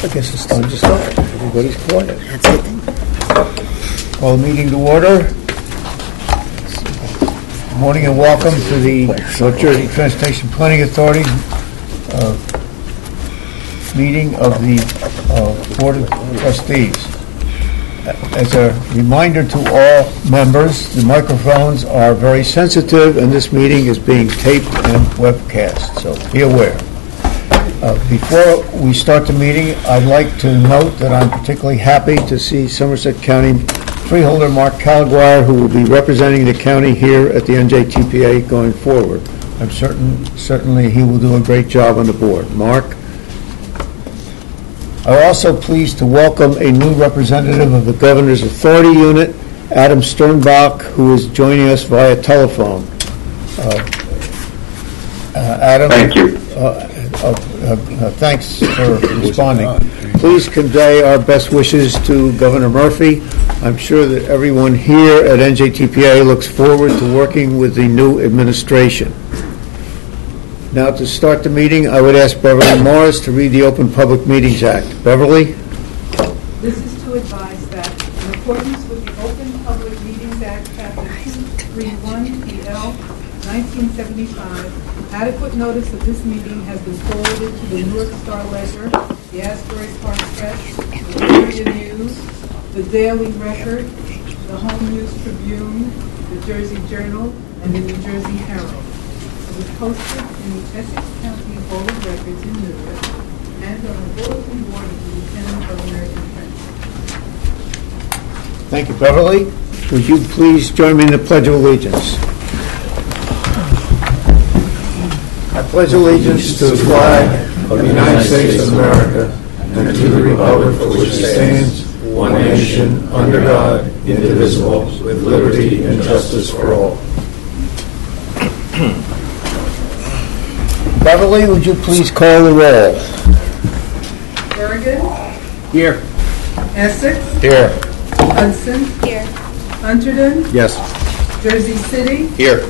I guess it's time to start. Everybody's quiet. That's it then. Call the meeting to order. Good morning and welcome to the North Jersey Transportation Planning Authority meeting of the Board of Trustees. As a reminder to all members, the microphones are very sensitive and this meeting is being taped and webcast, so be aware. Before we start the meeting, I'd like to note that I'm particularly happy to see Somerset County freeholder Mark Caliguire, who will be representing the county here at the NJTPA going forward. I'm certainly he will do a great job on the board. Mark. I'm also pleased to welcome a new representative of the Governor's Authority Unit, Adam Sternbach, who is joining us via telephone. Adam. Thank you. Thanks for responding. Please convey our best wishes to Governor Murphy. I'm sure that everyone here at NJTPA looks forward to working with the new administration. Now, to start the meeting, I would ask Beverly Morris to read the Open Public Meetings Act. Beverly? This is to advise that, in accordance with the Open Public Meetings Act, Chapter 231 PL 1975, adequate notice of this meeting has been forwarded to the Newark Star Ledger, the Asbury Park Press, the Virginia News, the Daily Record, the Home News Tribune, the Jersey Journal, and the New Jersey Herald. It was posted in the Essex County Hall of Records in Newark and on the bulletin board of the Lieutenant Governor in Trenton. Thank you, Beverly. Would you please join me in the Pledge of Allegiance? I pledge allegiance to the flag of the United States of America and to the republic for which it stands, one nation, under God, indivisible, with liberty and justice for all. Beverly, would you please call the roll? Bergen. Here. Essex. Here. Hudson. Here. Hunterdon. Yes. Jersey City. Here.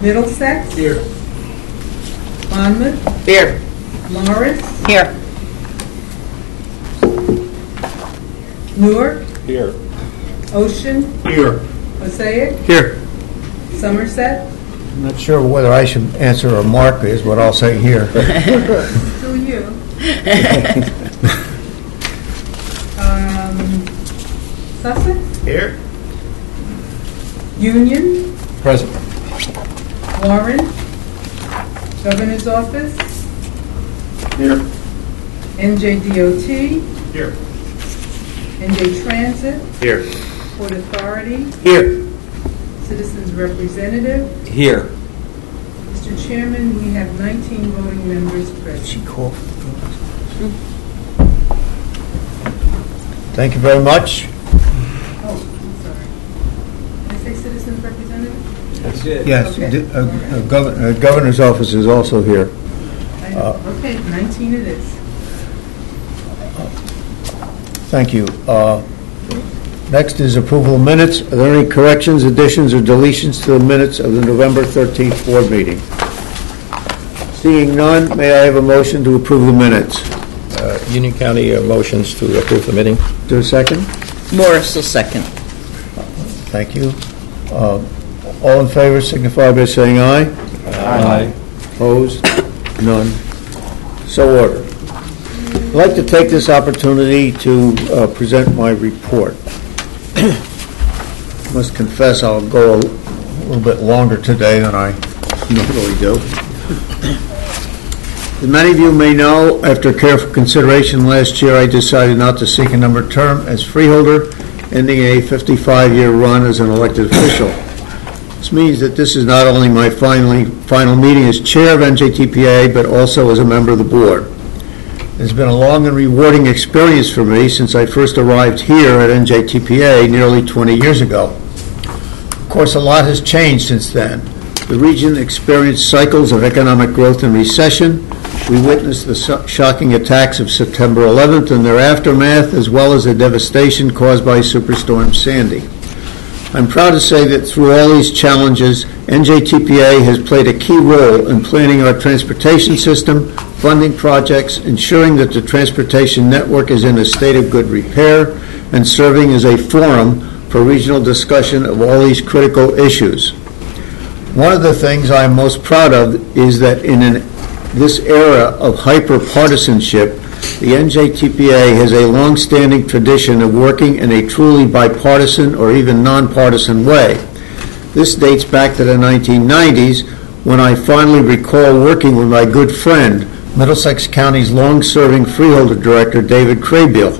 Middlesex. Here. Monmouth. Here. Morris. Here. Newark. Here. Ocean. Here. Passaic. Here. Somerset. I'm not sure whether I should answer or Mark is, but I'll say here. Still you. Sussex. Here. Union. Present. Warren. Governor's Office. Here. NJDOT. Here. NJ Transit. Here. Port Authority. Here. Citizens Representative. Here. Mr. Chairman, we have 19 voting members present. Thank you very much. Oh, I'm sorry. Did I say Citizens Representative? That's it. Yes, Okay. Governor's office is also here. I know. Okay, 19 it is. Thank you. Next is approval of minutes. Are there any corrections, additions, or deletions to the minutes of the November 13th board meeting? Seeing none, may I have a motion to approve the minutes? Union County motions to approve the meeting. Is there a second? Morris will second. Thank you. All in favor signify by saying aye. Aye. Opposed? None. So ordered. I'd like to take this opportunity to present my report. I must confess I'll go a little bit longer today than I normally do. As many of you may know, after careful consideration last year, I decided not to seek a numbered term as freeholder, ending a 55-year run as an elected official. This means that this is not only my final meeting as chair of NJTPA, but also as a member of the board. It's been a long and rewarding experience for me since I first arrived here at NJTPA nearly 20 years ago. Of course, a lot has changed since then. The region experienced cycles of economic growth and recession. We witnessed the shocking attacks of September 11th and their aftermath, as well as the devastation caused by Superstorm Sandy. I'm proud to say that through all these challenges, NJTPA has played a key role in planning our transportation system, funding projects, ensuring that the transportation network is in a state of good repair, and serving as a forum for regional discussion of all these critical issues. One of the things I'm most proud of is that in this era of hyper-partisanship, the NJTPA has a long-standing tradition of working in a truly bipartisan or even nonpartisan way. This dates back to the 1990s, when I finally recall working with my good friend, Middlesex County's long-serving freeholder director, David Craybill,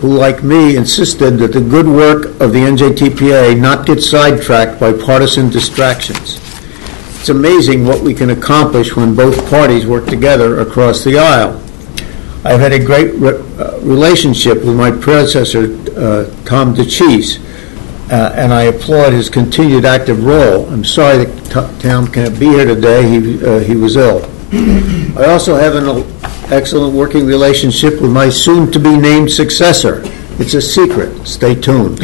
who, like me, insisted that the good work of the NJTPA not get sidetracked by partisan distractions. It's amazing what we can accomplish when both parties work together across the aisle. I've had a great relationship with my predecessor, Tom DeChese, and I applaud his continued active role. I'm sorry that Tom can't be here today. He was ill. I also have an excellent working relationship with my soon-to-be-named successor. It's a secret. Stay tuned.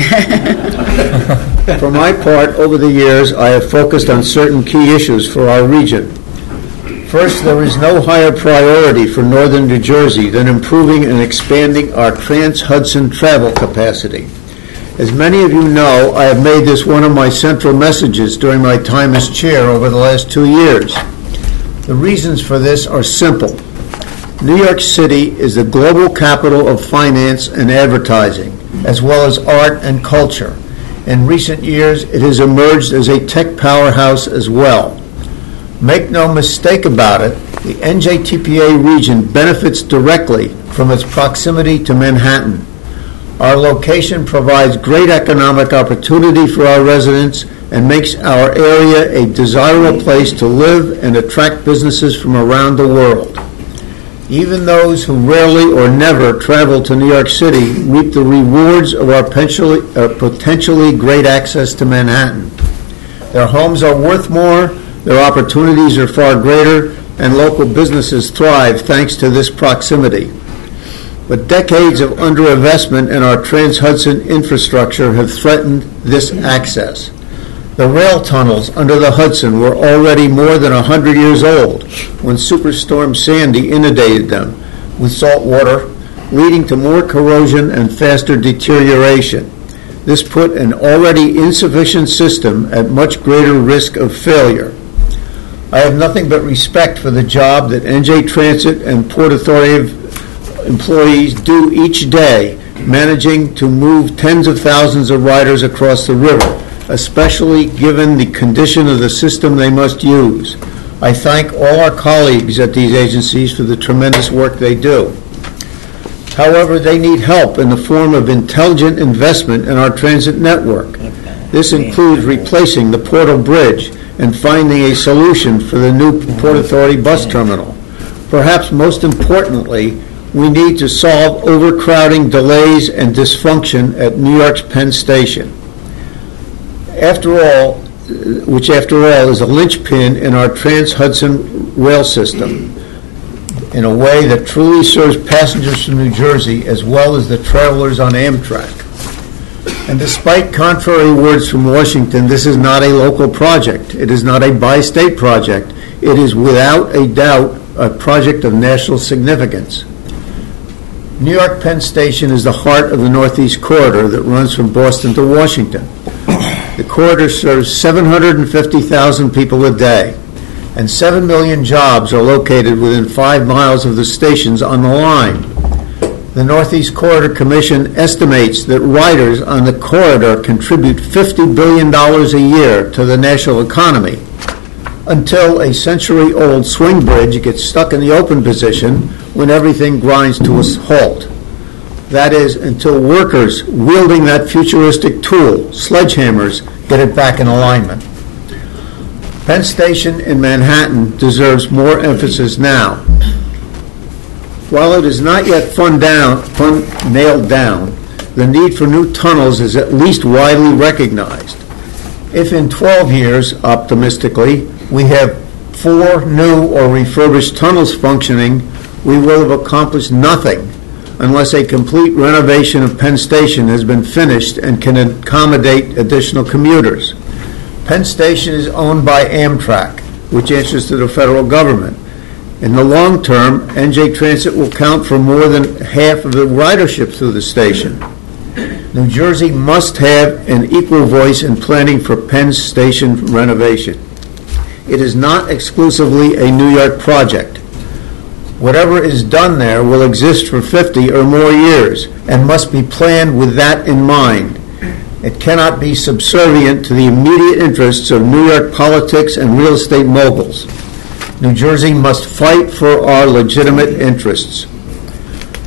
For my part, over the years, I have focused on certain key issues for our region. First, there is no higher priority for northern New Jersey than improving and expanding our trans-Hudson travel capacity. As many of you know, I have made this one of my central messages during my time as chair over the last 2 years. The reasons for this are simple. New York City is the global capital of finance and advertising, as well as art and culture. In recent years, it has emerged as a tech powerhouse as well. Make no mistake about it, the NJTPA region benefits directly from its proximity to Manhattan. Our location provides great economic opportunity for our residents and makes our area a desirable place to live and attract businesses from around the world. Even those who rarely or never travel to New York City reap the rewards of our potentially great access to Manhattan. Their homes are worth more, their opportunities are far greater, and local businesses thrive thanks to this proximity. But decades of underinvestment in our Trans-Hudson infrastructure have threatened this access. The rail tunnels under the Hudson were already more than 100 years old when Superstorm Sandy inundated them with salt water, leading to more corrosion and faster deterioration. This put an already insufficient system at much greater risk of failure. I have nothing but respect for the job that NJ Transit and Port Authority employees do each day, managing to move tens of thousands of riders across the river, especially given the condition of the system they must use. I thank all our colleagues at these agencies for the tremendous work they do. However, they need help in the form of intelligent investment in our transit network. This includes replacing the Portal Bridge and finding a solution for the new Port Authority bus terminal. Perhaps most importantly, we need to solve overcrowding, delays, and dysfunction at New York's Penn Station. After all is a linchpin in our Trans-Hudson rail system in a way that truly serves passengers from New Jersey as well as the travelers on Amtrak. And despite contrary words from Washington, this is not a local project. It is not a bi-state project. It is without a doubt a project of national significance. New York Penn Station is the heart of the Northeast Corridor that runs from Boston to Washington. The corridor serves 750,000 people a day, and 7 million jobs are located within 5 miles of the stations on the line. The Northeast Corridor Commission estimates that riders on the corridor contribute $50 billion a year to the national economy, until a century-old swing bridge gets stuck in the open position when everything grinds to a halt. That is, until workers wielding that futuristic tool, sledgehammers, get it back in alignment. Penn Station in Manhattan deserves more emphasis now. While it is not yet nailed down, the need for new tunnels is at least widely recognized. If in 12 years, optimistically, we have 4 new or refurbished tunnels functioning, we will have accomplished nothing unless a complete renovation of Penn Station has been finished and can accommodate additional commuters. Penn Station is owned by Amtrak, which answers to the federal government. In the long term, NJ Transit will count for more than half of the ridership through the station. New Jersey must have an equal voice in planning for Penn Station renovation. It is not exclusively a New York project. Whatever is done there will exist for 50 or more years and must be planned with that in mind. It cannot be subservient to the immediate interests of New York politics and real estate moguls. New Jersey must fight for our legitimate interests.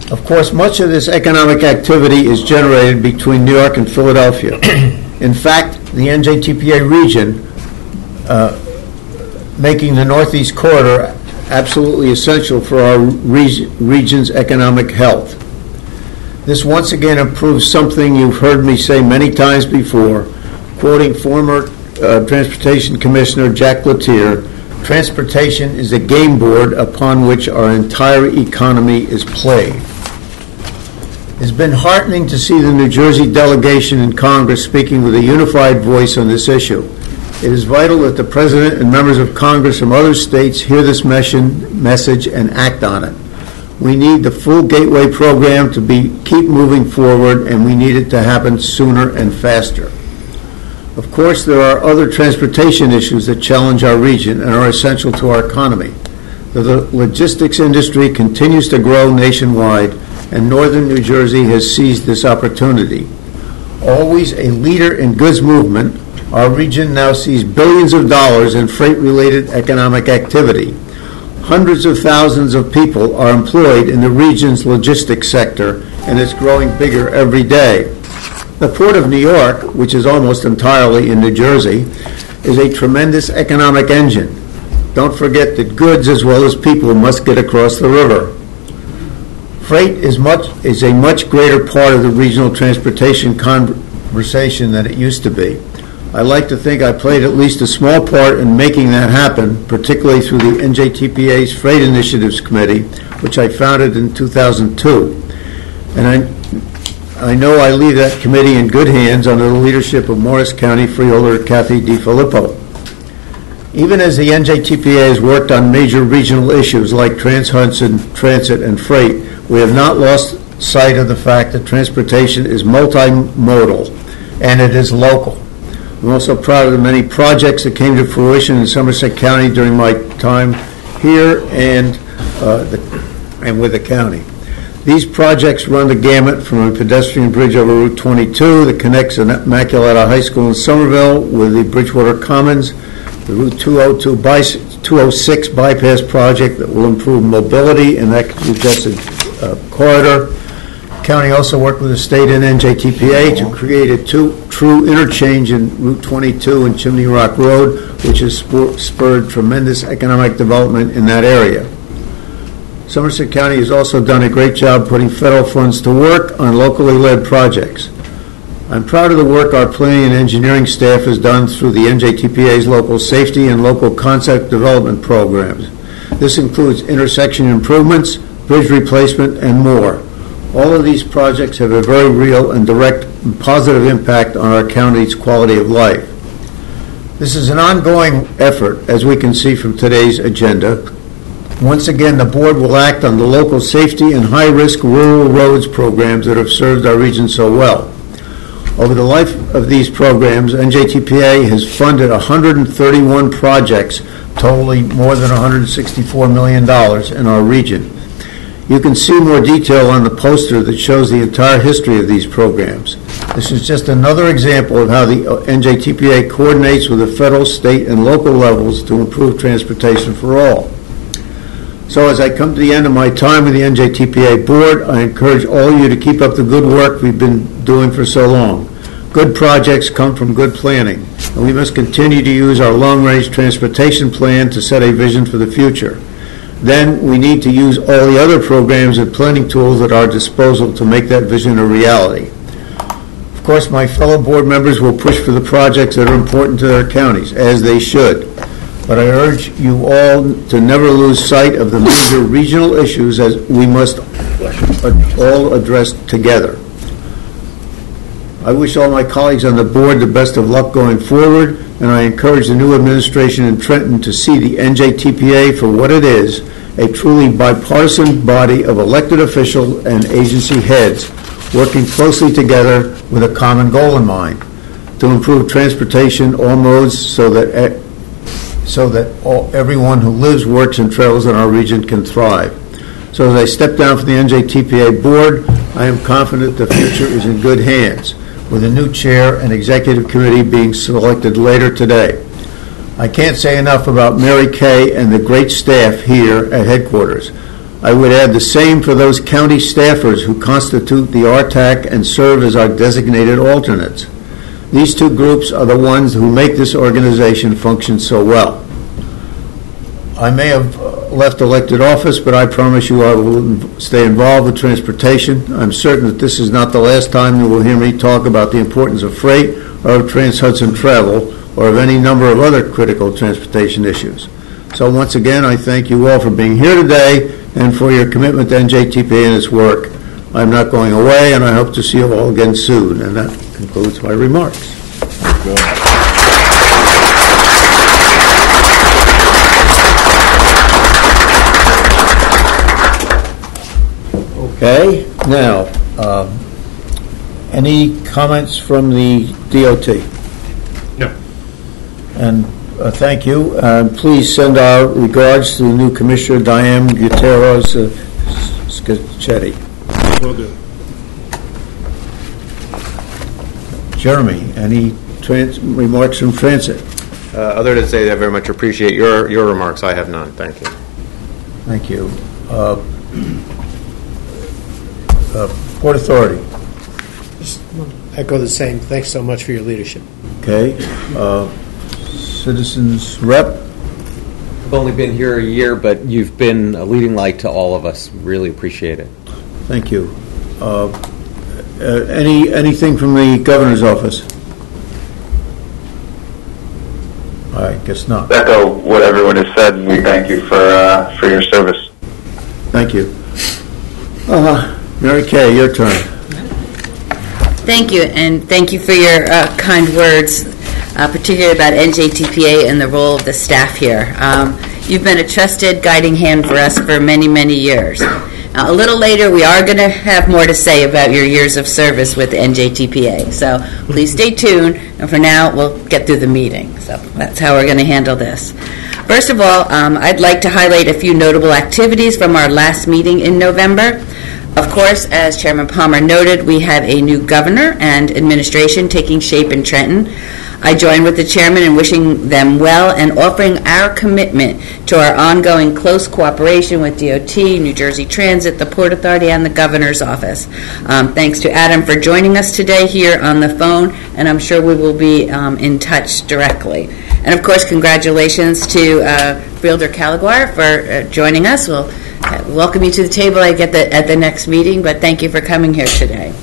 Of course, much of this economic activity is generated between New York and Philadelphia. In fact, the NJTPA region, making the Northeast Corridor absolutely essential for our region's economic health. This once again improves something you've heard me say many times before, quoting former Transportation Commissioner Jack Latier, transportation is a game board upon which our entire economy is played. It's been heartening to see the New Jersey delegation in Congress speaking with a unified voice on this issue. It is vital that the President and members of Congress from other states hear this message and act on it. We need the full Gateway program to keep moving forward, and we need it to happen sooner and faster. Of course, there are other transportation issues that challenge our region and are essential to our economy. The logistics industry continues to grow nationwide, and northern New Jersey has seized this opportunity. Always a leader in goods movement, our region now sees billions of dollars in freight-related economic activity. Hundreds of thousands of people are employed in the region's logistics sector, and it's growing bigger every day. The Port of New York, which is almost entirely in New Jersey, is a tremendous economic engine. Don't forget that goods as well as people must get across the river. Freight is a much greater part of the regional transportation conversation than it used to be. I like to think I played at least a small part in making that happen, particularly through the NJTPA's Freight Initiatives Committee, which I founded in 2002. And I know I leave that committee in good hands under the leadership of Morris County Freeholder Kathy DiFilippo. Even as the NJTPA has worked on major regional issues like Trans-Hudson Transit and freight, we have not lost sight of the fact that transportation is multimodal and it is local. I'm also proud of the many projects that came to fruition in Somerset County during my time here and with the county. These projects run the gamut from a pedestrian bridge over Route 22 that connects Immaculata High School in Somerville with the Bridgewater Commons, the Route 206 bypass project that will improve mobility in that congested corridor. The county also worked with the state and NJTPA to create a true interchange in Route 22 and Chimney Rock Road, which has spurred tremendous economic development in that area. Somerset County has also done a great job putting federal funds to work on locally led projects. I'm proud of the work our planning and engineering staff has done through the NJTPA's local safety and local concept development programs. This includes intersection improvements, bridge replacement, and more. All of these projects have a very real and direct and positive impact on our county's quality of life. This is an ongoing effort, as we can see from today's agenda. Once again, the board will act on the local safety and high-risk rural roads programs that have served our region so well. Over the life of these programs, NJTPA has funded 131 projects totaling more than $164 million in our region. You can see more detail on the poster that shows the entire history of these programs. This is just another example of how the NJTPA coordinates with the federal, state, and local levels to improve transportation for all. So as I come to the end of my time with the NJTPA board, I encourage all of you to keep up the good work we've been doing for so long. Good projects come from good planning, and we must continue to use our long-range transportation plan to set a vision for the future. Then we need to use all the other programs and planning tools at our disposal to make that vision a reality. Of course, my fellow board members will push for the projects that are important to their counties, as they should. but I urge you all to never lose sight of the major regional issues as we must all address together. I wish all my colleagues on the board the best of luck going forward, and I encourage the new administration in Trenton to see the NJTPA for what it is, a truly bipartisan body of elected officials and agency heads working closely together with a common goal in mind, to improve transportation, all modes, so that everyone who lives, works, and travels in our region can thrive. So as I step down from the NJTPA board, I am confident the future is in good hands, with a new chair and executive committee being selected later today. I can't say enough about Mary Kay and the great staff here at headquarters. I would add the same for those county staffers who constitute the RTAC and serve as our designated alternates. These two groups are the ones who make this organization function so well. I may have left elected office, but I promise you I will stay involved with transportation. I'm certain that this is not the last time you will hear me talk about the importance of freight or of Trans-Hudson travel or of any number of other critical transportation issues. So once again, I thank you all for being here today and for your commitment to NJTPA and its work. I'm not going away, and I hope to see you all again soon. And that concludes my remarks. Okay, now, any comments from the DOT? No. And thank you. Please send our regards to the new Commissioner, Diane Gutierrez Scacchetti. Will do. Jeremy, any remarks from transit? Other than to say that I very much appreciate your remarks, I have none. Thank you. Thank you. Port Authority. Just echo the same. Thanks so much for your leadership. Okay. Citizens Rep. I've only been here a year, but you've been a leading light to all of us. Really appreciate it. Thank you. Anything from the governor's office? I guess not. Echo what everyone has said, and we thank you for your service. Thank you. Mary Kay, your turn. Thank you, and thank you for your kind words, particularly about NJTPA and the role of the staff here. You've been a trusted guiding hand for us for many, many years. Now, a little later, we are going to have more to say about your years of service with NJTPA, so please stay tuned, and for now, we'll get through the meeting. So that's how we're going to handle this. First of all, I'd like to highlight a few notable activities from our last meeting in November. Of course, as Chairman Palmer noted, we have a new governor and administration taking shape in Trenton. I join with the chairman in wishing them well and offering our commitment to our ongoing close cooperation with DOT, New Jersey Transit, the Port Authority, and the governor's office. Thanks to Adam for joining us today here on the phone, and I'm sure we will be in touch directly. And of course, congratulations to Fielder Calaguar for joining us. We'll welcome you to the table at the next meeting, but thank you for coming here today.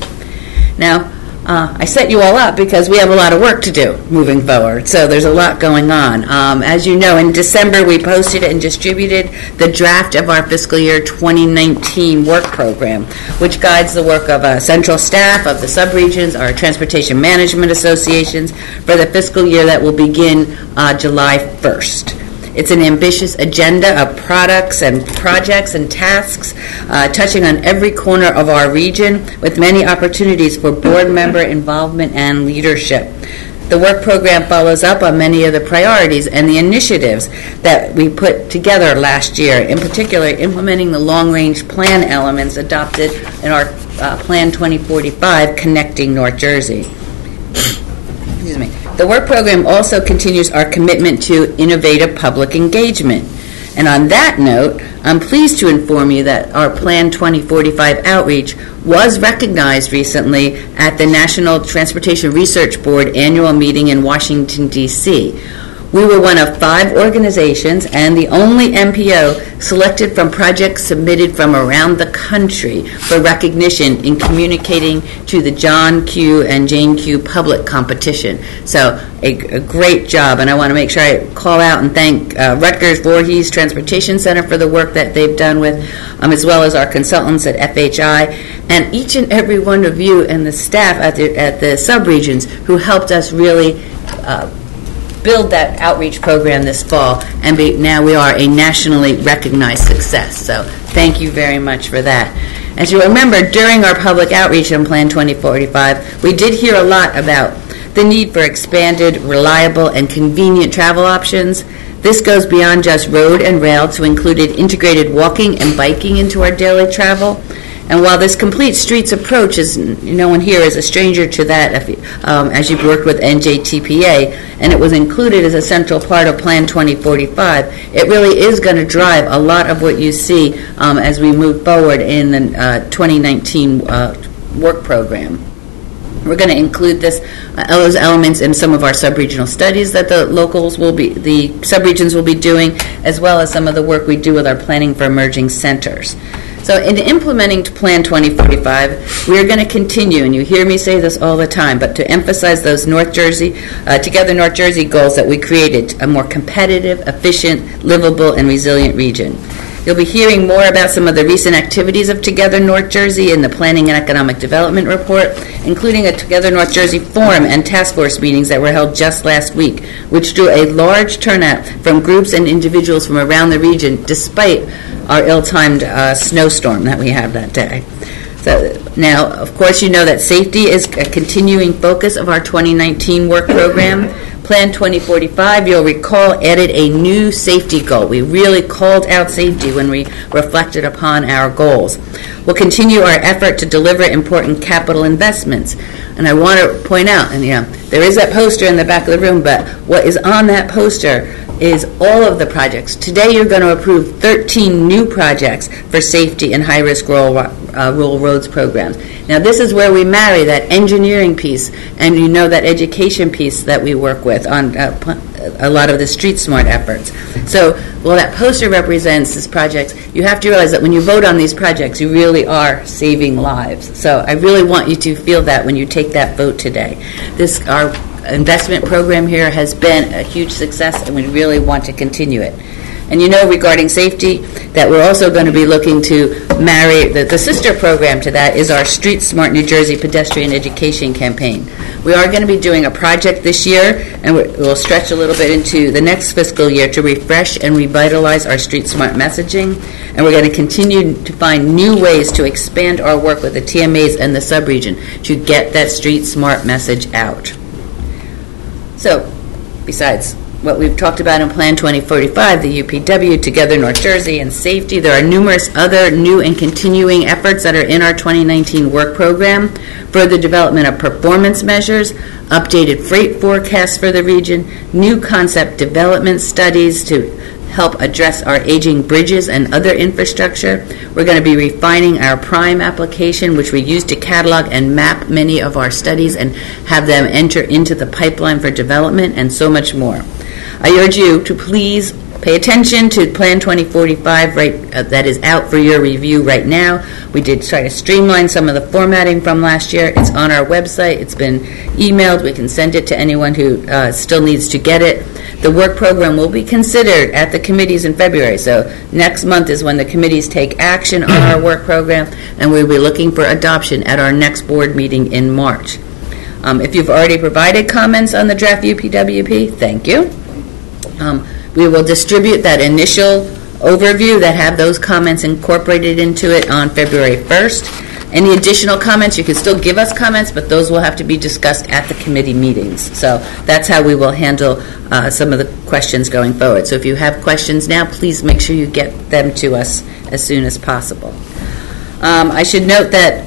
Now, I set you all up because we have a lot of work to do moving forward, so there's a lot going on. As you know, in December we posted and distributed the draft of our fiscal year 2019 work program, which guides the work of central staff of the subregions, our transportation management associations, for the fiscal year that will begin July 1st. It's an ambitious agenda of products and projects and tasks touching on every corner of our region, with many opportunities for board member involvement and leadership. The work program follows up on many of the priorities and the initiatives that we put together last year, in particular implementing the long-range plan elements adopted in our Plan 2045, Connecting North Jersey. Excuse me. The work program also continues our commitment to innovative public engagement. And on that note, I'm pleased to inform you that our Plan 2045 outreach was recognized recently at the National Transportation Research Board annual meeting in Washington, D.C. We were one of 5 organizations and the only MPO selected from projects submitted from around the country for recognition in communicating to the John Q. and Jane Q. public competition. So a great job, and I want to make sure I call out and thank Rutgers Voorhees Transportation Center for the work that they've done with, as well as our consultants at FHI, and each and every one of you and the staff at the subregions who helped us really build that outreach program this fall, and now we are a nationally recognized success. So thank you very much for that. As you remember, during our public outreach on Plan 2045, we did hear a lot about the need for expanded, reliable, and convenient travel options. This goes beyond just road and rail to include integrated walking and biking into our daily travel. And while this complete streets approach is, no one here is a stranger to that, as you've worked with NJTPA, and it was included as a central part of Plan 2045, it really is going to drive a lot of what you see as we move forward in the 2019 work program. We're going to include those elements in some of our sub-regional studies that the sub-regions will be doing, as well as some of the work we do with our planning for emerging centers. So in implementing Plan 2045, we are going to continue, and you hear me say this all the time, but to emphasize those Together North Jersey goals that we created, a more competitive, efficient, livable, and resilient region. You'll be hearing more about some of the recent activities of Together North Jersey in the Planning and Economic Development Report, including a Together North Jersey forum and task force meetings that were held just last week, which drew a large turnout from groups and individuals from around the region, despite our ill-timed snowstorm that we had that day. So now, of course, you know that safety is a continuing focus of our 2019 work program. Plan 2045, you'll recall, added a new safety goal. We really called out safety when we reflected upon our goals. We'll continue our effort to deliver important capital investments. And I want to point out, and there is that poster in the back of the room, but what is on that poster is all of the projects. Today you're going to approve 13 new projects for safety and high-risk rural roads programs. Now this is where we marry that engineering piece and that education piece that we work with on a lot of the street smart efforts. So while that poster represents these projects, you have to realize that when you vote on these projects, you really are saving lives. So I really want you to feel that when you take that vote today. Our investment program here has been a huge success, and we really want to continue it. And regarding safety, that we're also going to be looking to marry, the sister program to that is our Street Smart New Jersey Pedestrian Education Campaign. We are going to be doing a project this year, and we'll stretch a little bit into the next fiscal year to refresh and revitalize our Street Smart messaging. And we're going to continue to find new ways to expand our work with the TMAs and the subregion to get that Street Smart message out. So, besides what we've talked about in Plan 2045, the UPW, Together North Jersey, and safety, there are numerous other new and continuing efforts that are in our 2019 work program. Further development of performance measures, updated freight forecasts for the region, new concept development studies to help address our aging bridges and other infrastructure. We're going to be refining our PRIME application, which we use to catalog and map many of our studies and have them enter into the pipeline for development, and so much more. I urge you to please pay attention to Plan 2045 that is out for your review right now. We did try to streamline some of the formatting from last year. It's on our website. It's been emailed. We can send it to anyone who still needs to get it. The work program will be considered at the committees in February. So next month is when the committees take action on our work program, and we'll be looking for adoption at our next board meeting in March. If you've already provided comments on the draft UPWP, thank you. We will distribute that initial overview that have those comments incorporated into it on February 1st. Any additional comments, you can still give us comments, but those will have to be discussed at the committee meetings. So that's how we will handle some of the questions going forward. So if you have questions now, please make sure you get them to us as soon as possible. I should note that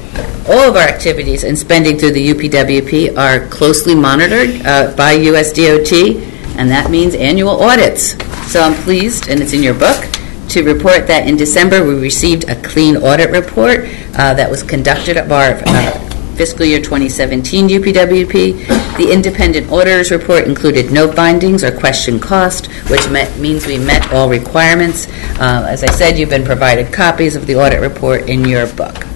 all of our activities and spending through the UPWP are closely monitored by USDOT, and that means annual audits. So I'm pleased, and it's in your book, to report that in December we received a clean audit report that was conducted of our fiscal year 2017 UPWP. The independent auditor's report included no findings or question cost, which means we met all requirements. As I said, you've been provided copies of the audit report in your book.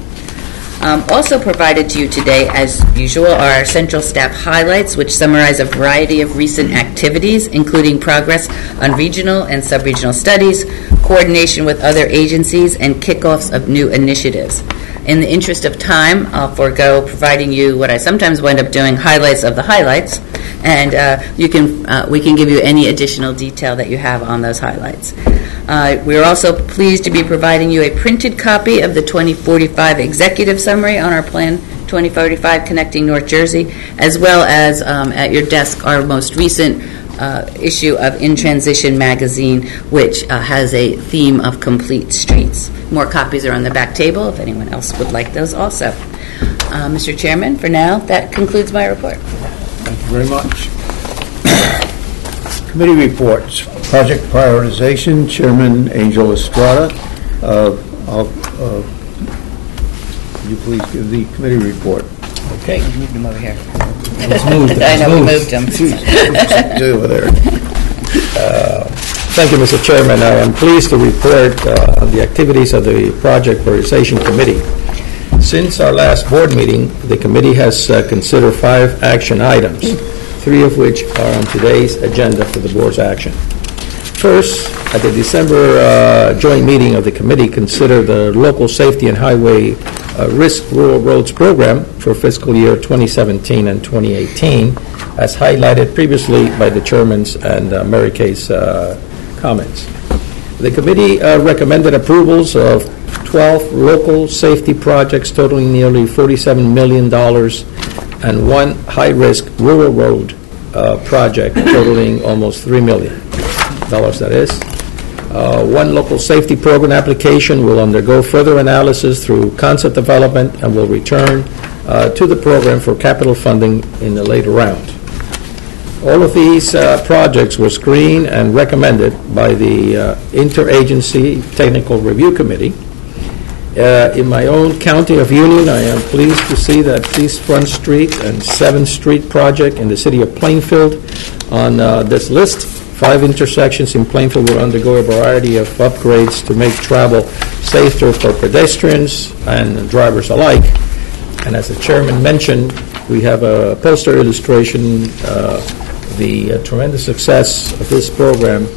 Also provided to you today, as usual, are our central staff highlights, which summarize a variety of recent activities, including progress on regional and sub-regional studies, coordination with other agencies, and kickoffs of new initiatives. In the interest of time, I'll forego providing you what I sometimes wind up doing, highlights of the highlights, and we can give you any additional detail that you have on those highlights. We're also pleased to be providing you a printed copy of the 2045 Executive Summary on our Plan 2045 Connecting North Jersey, as well as at your desk our most recent issue of In Transition magazine, which has a theme of complete streets. More copies are on the back table if anyone else would like those also. Mr. Chairman, for now, that concludes my report. Thank you very much. Committee reports. Project prioritization, Chairman Angel Estrada. Could you please give the committee report? Okay. Move them over here. Let's move them. I know we moved them. Over there. Thank you, Mr. Chairman. I am pleased to report on the activities of the Project Prioritization Committee. Since our last board meeting, the committee has considered 5 action items, 3 of which are on today's agenda for the board's action. First, at the December joint meeting of the committee, consider the Local Safety and Highway Risk Rural Roads Program for fiscal year 2017 and 2018, as highlighted previously by the chairman's and Mary Kay's comments. The committee recommended approvals of 12 local safety projects totaling nearly $47 million and 1 high-risk rural road project totaling almost $3 million, that is. 1 local safety program application will undergo further analysis through concept development and will return to the program for capital funding in the later round. All of these projects were screened and recommended by the Interagency Technical Review Committee. In my own county of Union, I am pleased to see that East Front Street and 7th Street project in the city of Plainfield on this list. 5 intersections in Plainfield will undergo a variety of upgrades to make travel safer for pedestrians and drivers alike. And as the chairman mentioned, we have a poster illustration the tremendous success of this program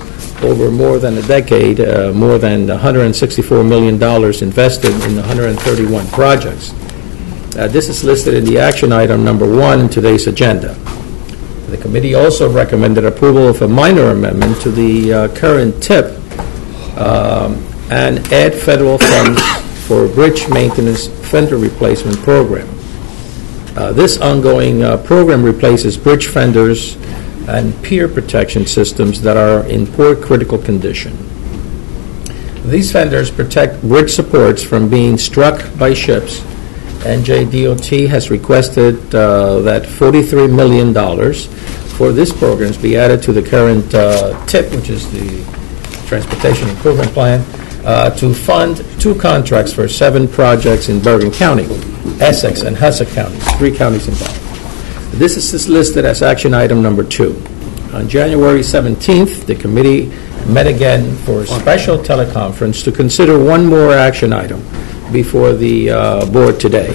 over more than a decade, more than $164 million invested in 131 projects. This is listed in the action item number 1 in today's agenda. The committee also recommended approval of a minor amendment to the current TIP and add federal funds for bridge maintenance fender replacement program. This ongoing program replaces bridge fenders and pier protection systems that are in poor critical condition. These fenders protect bridge supports from being struck by ships. NJDOT has requested that $43 million for this program be added to the current TIP, which is the Transportation Improvement Plan, to fund 2 contracts for 7 projects in Bergen County, Essex, and Hussack counties, 3 counties involved. This is listed as action item number 2. On January 17th, the committee met again for a special teleconference to consider 1 more action item before the board today.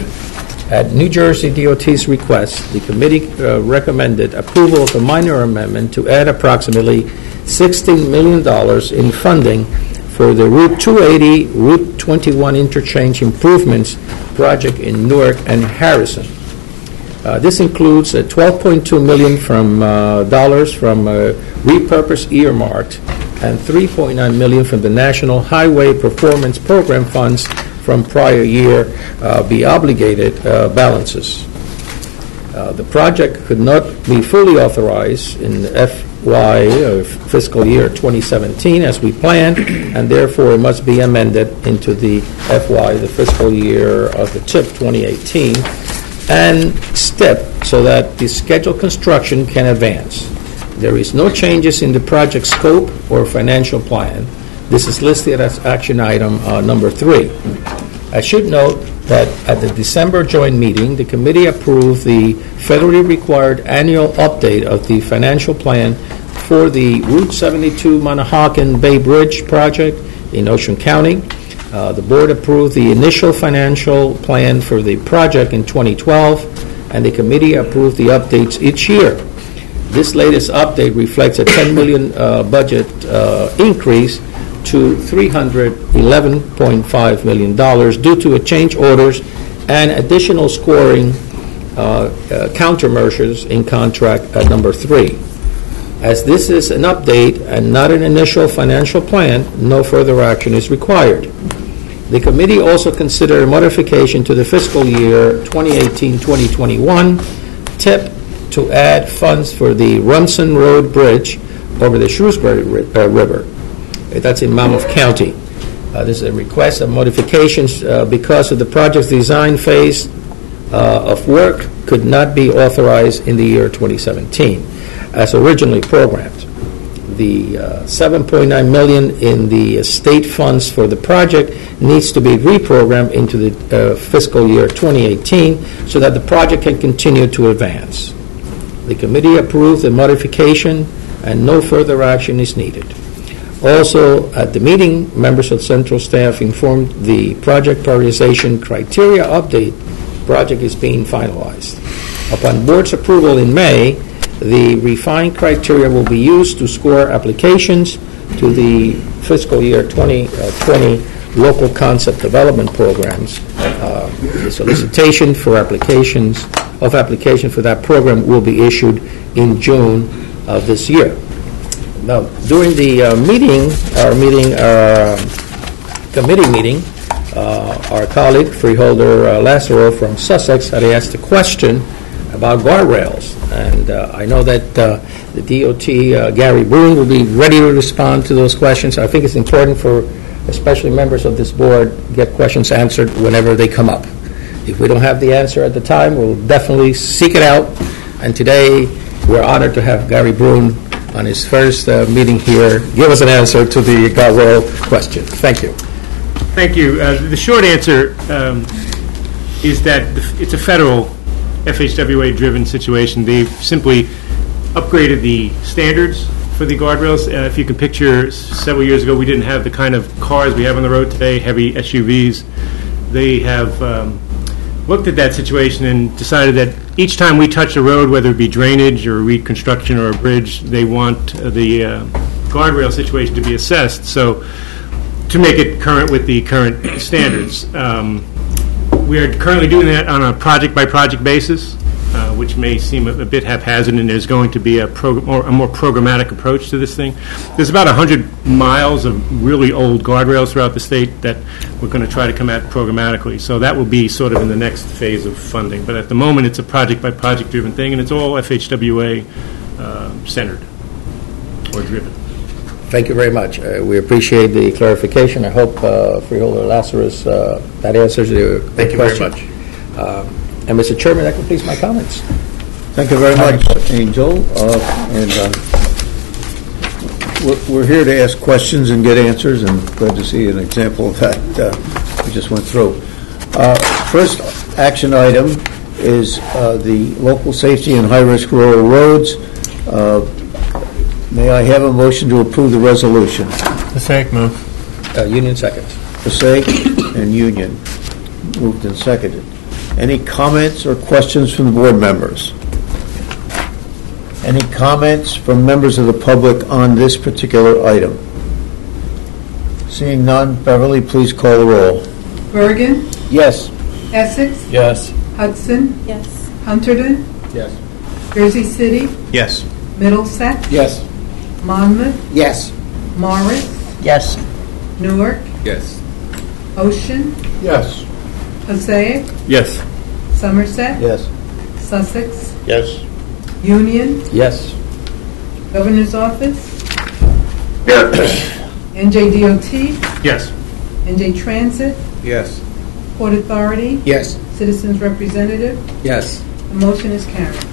At New Jersey DOT's request, the committee recommended approval of a minor amendment to add approximately $16 million in funding for the Route 280, Route 21 interchange improvements project in Newark and Harrison. This includes $12.2 million from repurposed earmarked and $3.9 million from the National Highway Performance Program funds from prior year be obligated balances. The project could not be fully authorized in the FY of fiscal year 2017 as we planned, and therefore it must be amended into the FY, the fiscal year of the TIP 2018, and STIP so that the scheduled construction can advance. There is no changes in the project scope or financial plan. This is listed as action item number 3. I should note that at the December joint meeting, the committee approved the federally required annual update of the financial plan for the Route 72 Manahawkin Bay Bridge project in Ocean County. The board approved the initial financial plan for the project in 2012, and the committee approved the updates each year. This latest update reflects a $10 million budget increase to $311.5 million due to a change orders and additional scoring countermeasures in contract number 3. As this is an update and not an initial financial plan, no further action is required. The committee also considered a modification to the fiscal year 2018-2021 TIP to add funds for the Rumson Road Bridge over the Shrewsbury River. That's in Monmouth County. This is a request of modifications because of the project's design phase of work could not be authorized in the year 2017 as originally programmed. The $7.9 million in the state funds for the project needs to be reprogrammed into the fiscal year 2018 so that the project can continue to advance. The committee approved the modification and no further action is needed. Also, at the meeting, members of central staff informed the project prioritization criteria update project is being finalized. Upon board's approval in May, the refined criteria will be used to score applications to the fiscal year 2020 local concept development programs. The solicitation for application for that program will be issued in June of this year. Now, during the committee meeting, our colleague, Freeholder Lazaro from Sussex, had asked a question about guardrails. And I know that the DOT, Gary Boone, will be ready to respond to those questions. I think it's important for especially members of this board get questions answered whenever they come up. If we don't have the answer at the time, we'll definitely seek it out. And today, we're honored to have Gary Boone on his first meeting here give us an answer to the guardrail question. Thank you. Thank you. The short answer is that it's a federal FHWA-driven situation. They've simply upgraded the standards for the guardrails. If you can picture, several years ago, we didn't have the kind of cars we have on the road today, heavy SUVs. They have looked at that situation and decided that each time we touch a road, whether it be drainage or reconstruction or a bridge, they want the guardrail situation to be assessed. So to make it current with the current standards. We are currently doing that on a project-by-project basis, which may seem a bit haphazard, and there's going to be a more programmatic approach to this thing. There's about 100 miles of really old guardrails throughout the state that we're going to try to come at programmatically. So that will be sort of in the next phase of funding. But at the moment, it's a project-by-project driven thing, and it's all FHWA centered or driven. Thank you very much. We appreciate the clarification. I hope, Freeholder Lazarus, that answers your question. Thank you very much. And Mr. Chairman, that completes my comments. Thank you very much, Angel. We're here to ask questions and get answers, and glad to see an example of that we just went through. First action item is the local safety and high-risk rural roads. May I have a motion to approve the resolution? Passaic move. Union seconds. Passaic and Union. Moved and seconded. Any comments or questions from the board members? Any comments from members of the public on this particular item? Seeing none, Beverly, please call the roll. Bergen, Yes. Essex, Yes. Hudson, Yes. Hunterdon, Yes. Jersey City, Yes. Middlesex, Yes. Monmouth, Yes. Morris, Yes. Newark, Yes. Ocean, Yes. Passaic, Yes. Somerset, Yes. Sussex, Yes. Union, Yes. Governor's Office, Yes. NJDOT, Yes. NJ Transit, Yes. Port Authority, Yes. Citizens Representative. Yes. The motion is carried.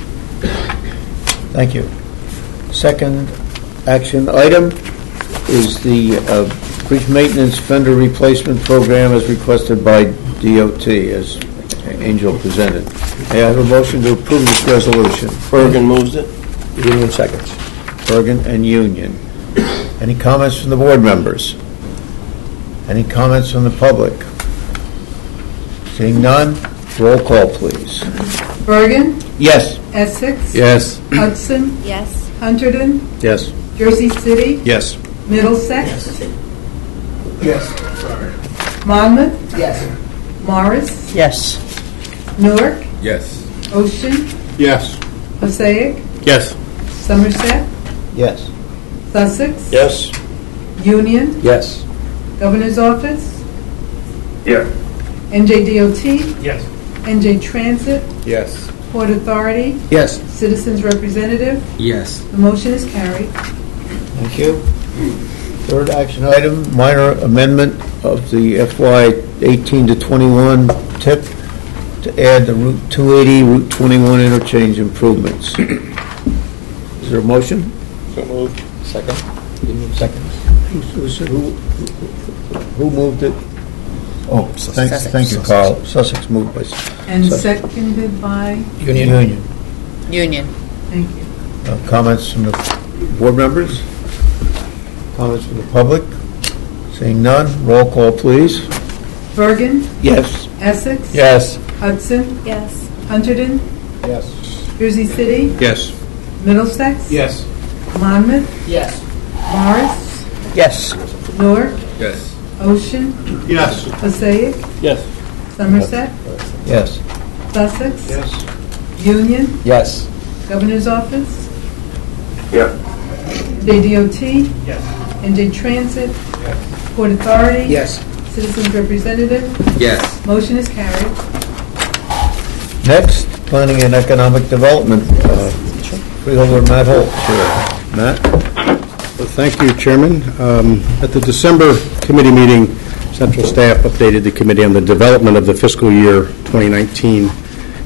Thank you. Second action item is the Bridge maintenance vendor replacement program as requested by DOT, as Angel presented. May I have a motion to approve this resolution? Bergen moves it. Union seconds. Bergen and Union. Any comments from the board members? Any comments from the public? Seeing none, roll call, please. Bergen, Yes. Essex, Yes. Hudson, Yes. Hunterdon, Yes. Jersey City, Yes. Middlesex, Yes. Monmouth, Yes. Morris, Yes. Newark, Yes. Ocean, Yes. Passaic, Yes. Somerset, Yes. Sussex, Yes. Union, Yes. Governor's Office, Yes. NJDOT, Yes. NJ Transit, Yes. Port Authority, Yes. Citizens Representative. Yes. The motion is carried. Thank you. Third action item, minor amendment of the FY 18 to 21 tip to add the Route 280, Route 21 interchange improvements. Is there a motion? So moved. Second. Union seconds. Who moved it? Oh, thank you, Carl. Sussex moved by And Sussex. seconded by, Union. Union. thank you. Comments from the board members? Comments from the public? Seeing none, roll call, please. Bergen, Yes. Essex, Yes. Hudson, Yes. Hunterdon, Yes. Jersey City, Yes. Middlesex, Yes. Monmouth, Yes. Morris, Yes. Newark, Yes. Ocean, Yes. Passaic, Yes. Somerset, Yes. Sussex, Yes. Union, Yes. Governor's Office, Yes. NJDOT, Yes. NJ Transit, Port Authority, Yes. Citizens Representative. Yes. Motion is carried. Next, Planning and Economic Development, Freeholder Matt Holt, Chair. Matt? Thank you, Chairman. At the December committee meeting, Central Staff updated the committee on the development of the fiscal year 2019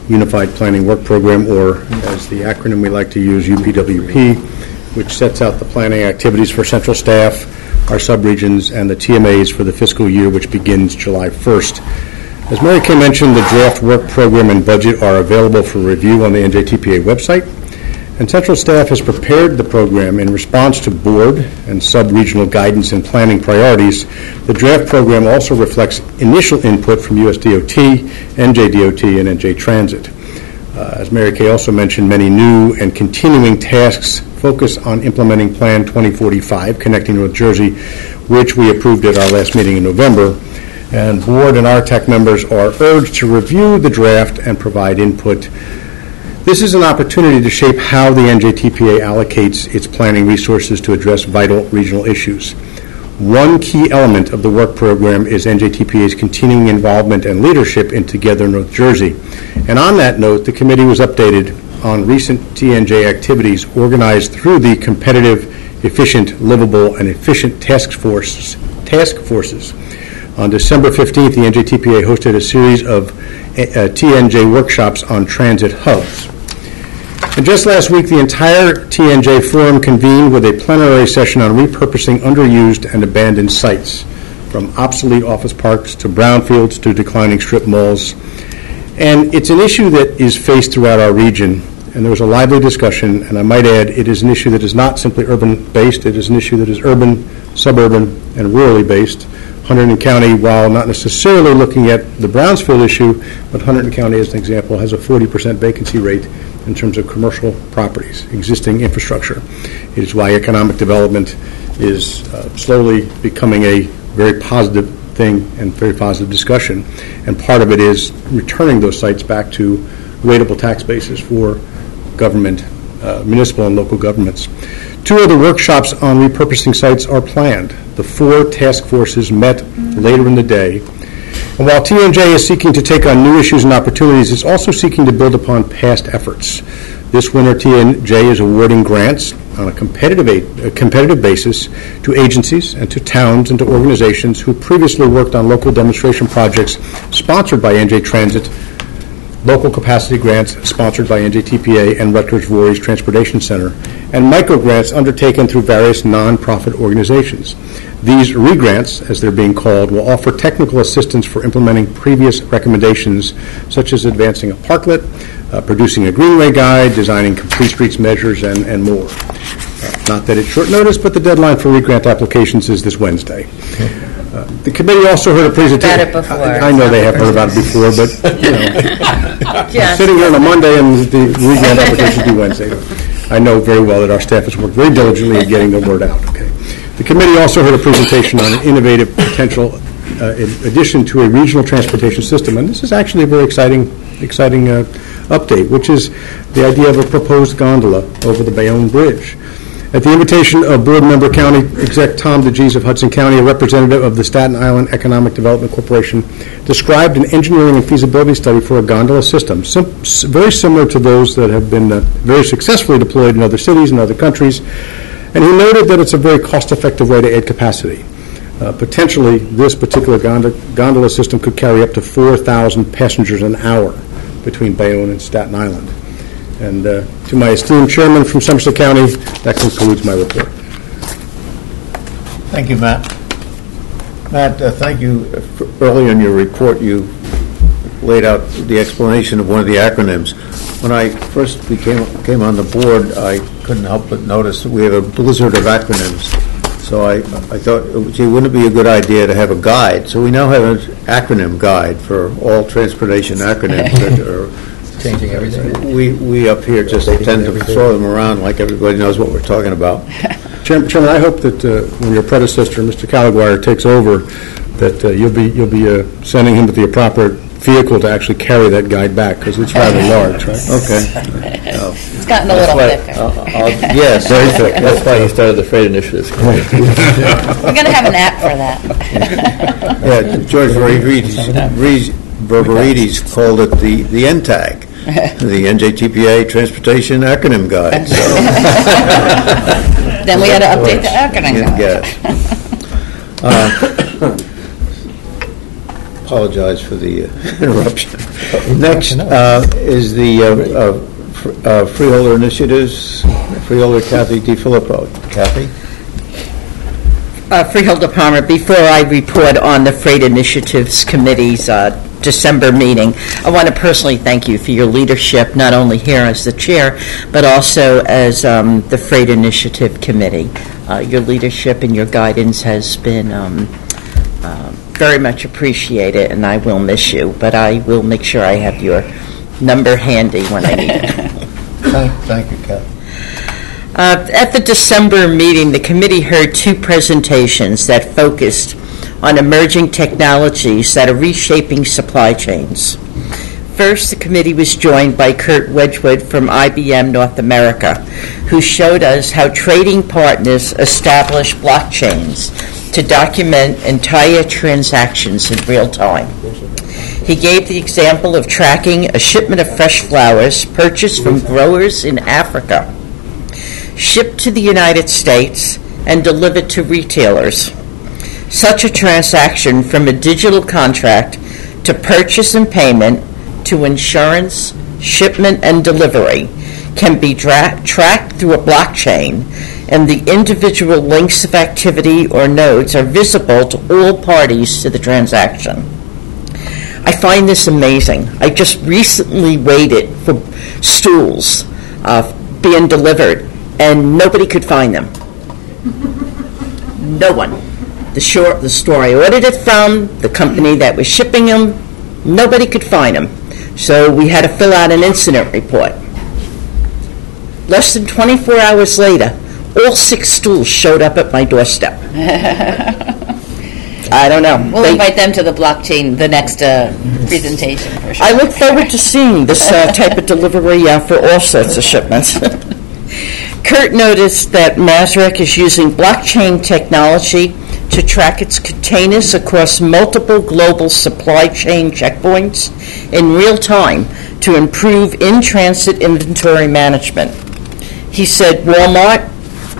Unified Planning Work Program, or as the acronym we like to use, UPWP, which sets out the planning activities for Central Staff, our subregions, and the TMAs for the fiscal year, which begins July 1st. As Mary Kay mentioned, the draft work program and budget are available for review on the NJTPA website, and Central Staff has prepared the program in response to board and sub-regional guidance and planning priorities. The draft program also reflects initial input from USDOT, NJDOT, and NJ Transit. As Mary Kay also mentioned, many new and continuing tasks focus on implementing Plan 2045, Connecting North Jersey, which we approved at our last meeting in November. And board and RTEC members are urged to review the draft and provide input. This is an opportunity to shape how the NJTPA allocates its planning resources to address vital regional issues. One key element of the work program is NJTPA's continuing involvement and leadership in Together North Jersey. And on that note, the committee was updated on recent TNJ activities organized through the Competitive, Efficient, Livable, and Efficient Task Forces. On December 15th, the NJTPA hosted a series of TNJ workshops on transit hubs. And just last week, the entire TNJ forum convened with a plenary session on repurposing underused and abandoned sites, from obsolete office parks to brownfields to declining strip malls. And it's an issue that is faced throughout our region, and there was a lively discussion, and I might add, it is an issue that is not simply urban-based, it is an issue that is urban, suburban, and rurally based. Hunterdon County, while not necessarily looking at the Brownsfield issue, but Hunterdon County, as an example, has a 40% vacancy rate in terms of commercial properties, existing infrastructure. It is why economic development is slowly becoming a very positive thing and very positive discussion. And part of it is returning those sites back to rateable tax bases for government, municipal and local governments. 2 other workshops on repurposing sites are planned. The 4 task forces met later in the day. And while TNJ is seeking to take on new issues and opportunities, it's also seeking to build upon past efforts. This winter, TNJ is awarding grants on a competitive basis to agencies and to towns and to organizations who previously worked on local demonstration projects sponsored by NJ Transit local capacity grants sponsored by NJTPA and Rutgers Voorhees Transportation Center, and micro-grants undertaken through various nonprofit organizations. These re-grants, as they're being called, will offer technical assistance for implementing previous recommendations, such as advancing a parklet, producing a greenway guide, designing complete streets measures, and more. Not that it's short notice, but the deadline for re-grant applications is this Wednesday. The committee also heard a presentation. Heard about it before. I know they have heard about it before, but, Yes. sitting here on a Monday and the re-grant application due Wednesday, I know very well that our staff has worked very diligently at getting the word out. Okay. The committee also heard a presentation on an innovative potential addition to a regional transportation system, and this is actually a very exciting update, which is the idea of a proposed gondola over the Bayonne Bridge. At the invitation of Board Member County Exec Tom DeGees of Hudson County, a representative of the Staten Island Economic Development Corporation described an engineering and feasibility study for a gondola system, very similar to those that have been very successfully deployed in other cities and other countries, and he noted that it's a very cost-effective way to add capacity. Potentially, this particular gondola system could carry up to 4,000 passengers an hour between Bayonne and Staten Island. And to my esteemed chairman from Somerset County, that concludes my report. Thank you, Matt. Matt, thank you. Earlier in your report, you laid out the explanation of one of the acronyms. When I first came on the board, I couldn't help but notice that we have a blizzard of acronyms. So I thought, gee, wouldn't it be a good idea to have a guide? So we now have an acronym guide for all transportation acronyms that are Changing everything. We up here just tend to throw them around like everybody knows what we're talking about. Chairman, I hope that when your predecessor, Mr. Caliguire, takes over, that you'll be sending him with the appropriate vehicle to actually carry that guide back, because it's rather large, right? Okay. It's gotten a little thicker. Yes, very thick. That's why you started the freight initiative. We're going to have an app for that. Yeah, George Verberides called it the NTAG, the NJTPA Transportation Acronym Guide. So. Then we had to update the acronym. Yes. Apologize for the interruption. Next is the Freeholder Initiatives. Freeholder Kathy DiFilippo. Kathy? Freeholder Palmer, before I report on the Freight Initiatives Committee's December meeting, I want to personally thank you for your leadership, not only here as the chair, but also as the Freight Initiative Committee. Your leadership and your guidance has been very much appreciated, and I will miss you, but I will make sure I have your number handy when I need it. Thank you, Kathy. At the December meeting, the committee heard two presentations that focused on emerging technologies that are reshaping supply chains. First, the committee was joined by Kurt Wedgwood from IBM North America, who showed us how trading partners establish blockchains to document entire transactions in real time. He gave the example of tracking a shipment of fresh flowers purchased from growers in Africa, shipped to the United States, and delivered to retailers. Such a transaction, from a digital contract to purchase and payment to insurance, shipment, and delivery, can be tracked through a blockchain, and the individual links of activity or nodes are visible to all parties to the transaction. I find this amazing. I just recently waited for stools being delivered, and nobody could find them. No one. The store I ordered it from, the company that was shipping them, nobody could find them. So we had to fill out an incident report. Less than 24 hours later, all 6 stools showed up at my doorstep. I don't know. We'll invite them to the blockchain, the next presentation. For sure. I look forward to seeing this type of delivery for all sorts of shipments. Kurt noticed that Mazrek is using blockchain technology to track its containers across multiple global supply chain checkpoints in real time to improve in-transit inventory management. He said Walmart,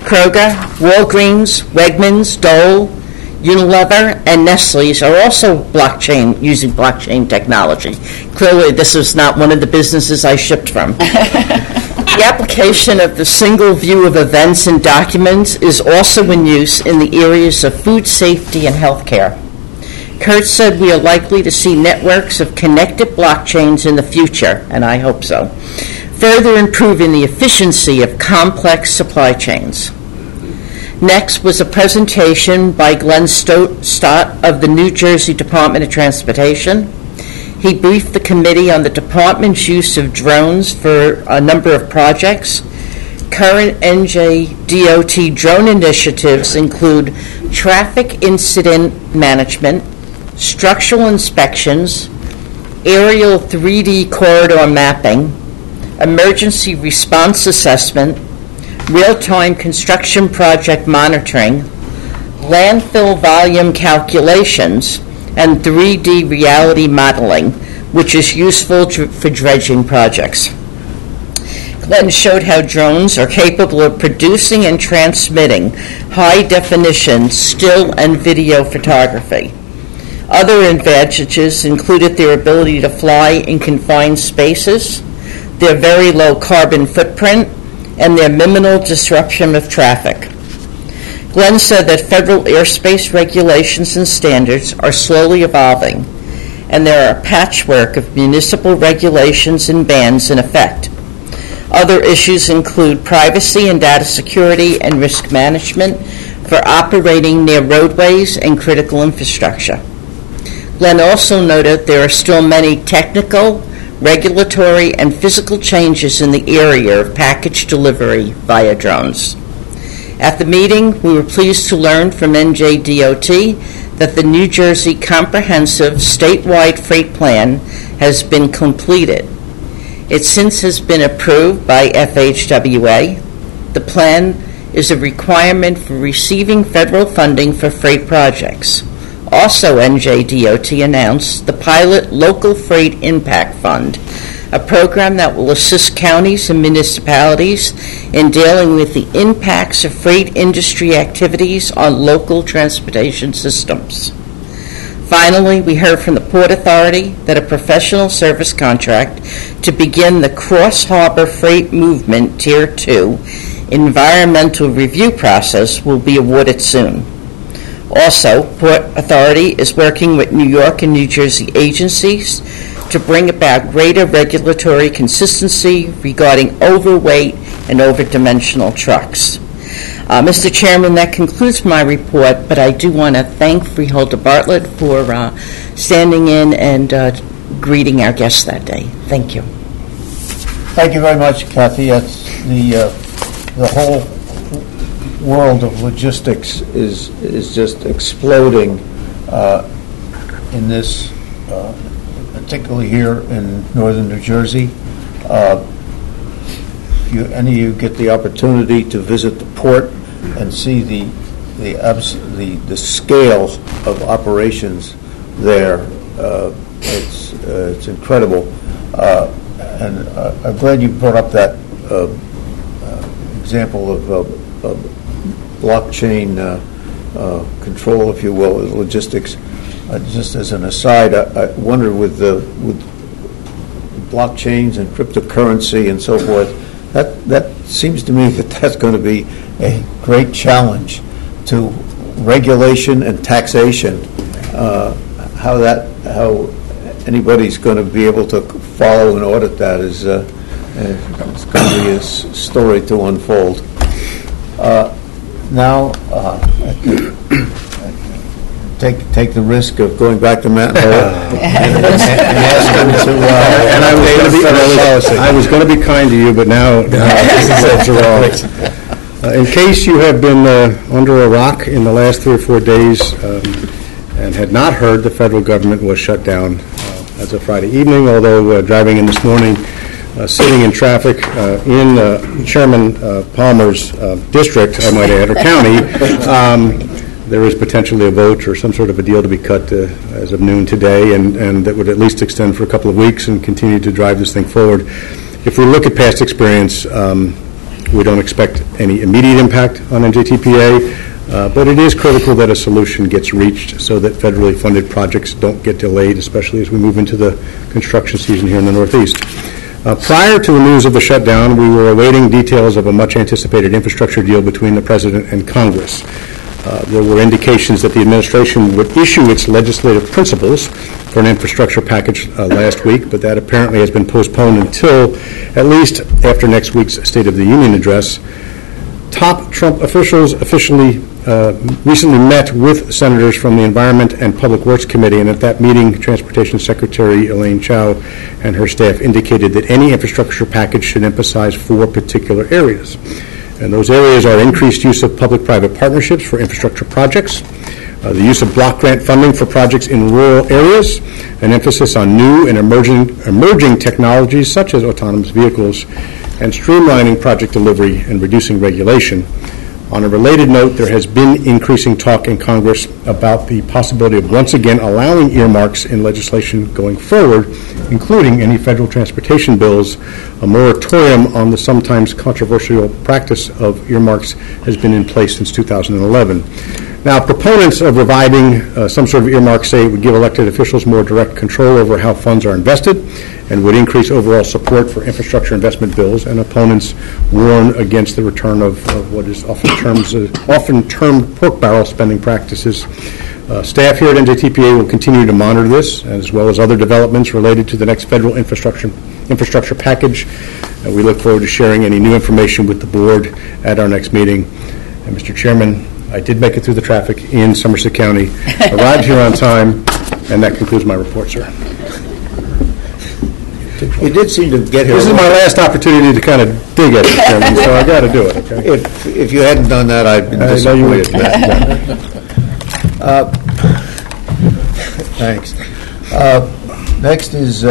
Kroger, Walgreens, Wegmans, Dole, Unilever, and Nestle's are also using blockchain technology. Clearly, this is not one of the businesses I shipped from. The application of the single view of events and documents is also in use in the areas of food safety and healthcare. Kurt said we are likely to see networks of connected blockchains in the future, and I hope so, further improving the efficiency of complex supply chains. Next was a presentation by Glenn Stott of the New Jersey Department of Transportation. He briefed the committee on the department's use of drones for a number of projects. Current NJDOT drone initiatives include traffic incident management, structural inspections, aerial 3D corridor mapping, emergency response assessment, real-time construction project monitoring, landfill volume calculations, and 3D reality modeling, which is useful for dredging projects. Glenn showed how drones are capable of producing and transmitting high-definition still and video photography. Other advantages included their ability to fly in confined spaces, their very low carbon footprint, and their minimal disruption of traffic. Glenn said that federal airspace regulations and standards are slowly evolving, and there are a patchwork of municipal regulations and bans in effect. Other issues include privacy and data security and risk management for operating near roadways and critical infrastructure. Glenn also noted there are still many technical, regulatory, and physical changes in the area of package delivery via drones. At the meeting, we were pleased to learn from NJDOT that the New Jersey Comprehensive Statewide Freight Plan has been completed. It since has been approved by FHWA. The plan is a requirement for receiving federal funding for freight projects. Also, NJDOT announced the pilot Local Freight Impact Fund, a program that will assist counties and municipalities in dealing with the impacts of freight industry activities on local transportation systems. Finally, we heard from the Port Authority that a professional service contract to begin the Cross-Harbor Freight Movement Tier 2 environmental review process will be awarded soon. Also, Port Authority is working with New York and New Jersey agencies to bring about greater regulatory consistency regarding overweight and overdimensional trucks. Mr. Chairman, that concludes my report, but I do want to thank Freeholder Bartlett for standing in and greeting our guests that day. Thank you. Thank you very much, Kathy. That's the whole world of logistics is just exploding in this, particularly here in northern New Jersey. If any of you get the opportunity to visit the port and see the scale of operations there, it's incredible. And I'm glad you brought up that example of blockchain control, if you will, of logistics. Just as an aside, I wonder with blockchains and cryptocurrency and so forth, that seems to me that that's going to be a great challenge to regulation and taxation. How anybody's going to be able to follow and audit that is it's going to be a story to unfold. Now, take the risk of going back to Matt and ask him to. And I was going to be kind to you, but now it's wrong. In case you have been under a rock in the last 3 or 4 days and had not heard, the federal government was shut down as of Friday evening. Although driving in this morning, sitting in traffic in Chairman Palmer's district, I might add, or county, there is potentially a vote or some sort of a deal to be cut as of noon today, and that would at least extend for a couple of weeks and continue to drive this thing forward. If we look at past experience, we don't expect any immediate impact on NJTPA. But it is critical that a solution gets reached so that federally funded projects don't get delayed, especially as we move into the construction season here in the Northeast. Prior to the news of the shutdown, we were awaiting details of a much-anticipated infrastructure deal between the President and Congress. There were indications that the administration would issue its legislative principles for an infrastructure package last week, but that apparently has been postponed until at least after next week's State of the Union address. Top Trump officials recently met with senators from the Environment and Public Works Committee, and at that meeting, Transportation Secretary Elaine Chao and her staff indicated that any infrastructure package should emphasize 4 particular areas. And those areas are increased use of public-private partnerships for infrastructure projects, the use of block grant funding for projects in rural areas, an emphasis on new and emerging technologies such as autonomous vehicles, and streamlining project delivery and reducing regulation. On a related note, there has been increasing talk in Congress about the possibility of once again allowing earmarks in legislation going forward, including any federal transportation bills. A moratorium on the sometimes controversial practice of earmarks has been in place since 2011. Now, proponents of reviving some sort of earmark say it would give elected officials more direct control over how funds are invested and would increase overall support for infrastructure investment bills, and opponents warn against the return of what is often termed pork barrel spending practices. Staff here at NJTPA will continue to monitor this, as well as other developments related to the next federal infrastructure package. We look forward to sharing any new information with the board at our next meeting. And Mr. Chairman, I did make it through the traffic in Somerset County, arrived here on time, and that concludes my report, sir. You did seem to get here. This is my last opportunity to kind of dig at it, Chairman, so I got to do it, okay? If you hadn't done that, I'd been disappointed. Thanks. Next is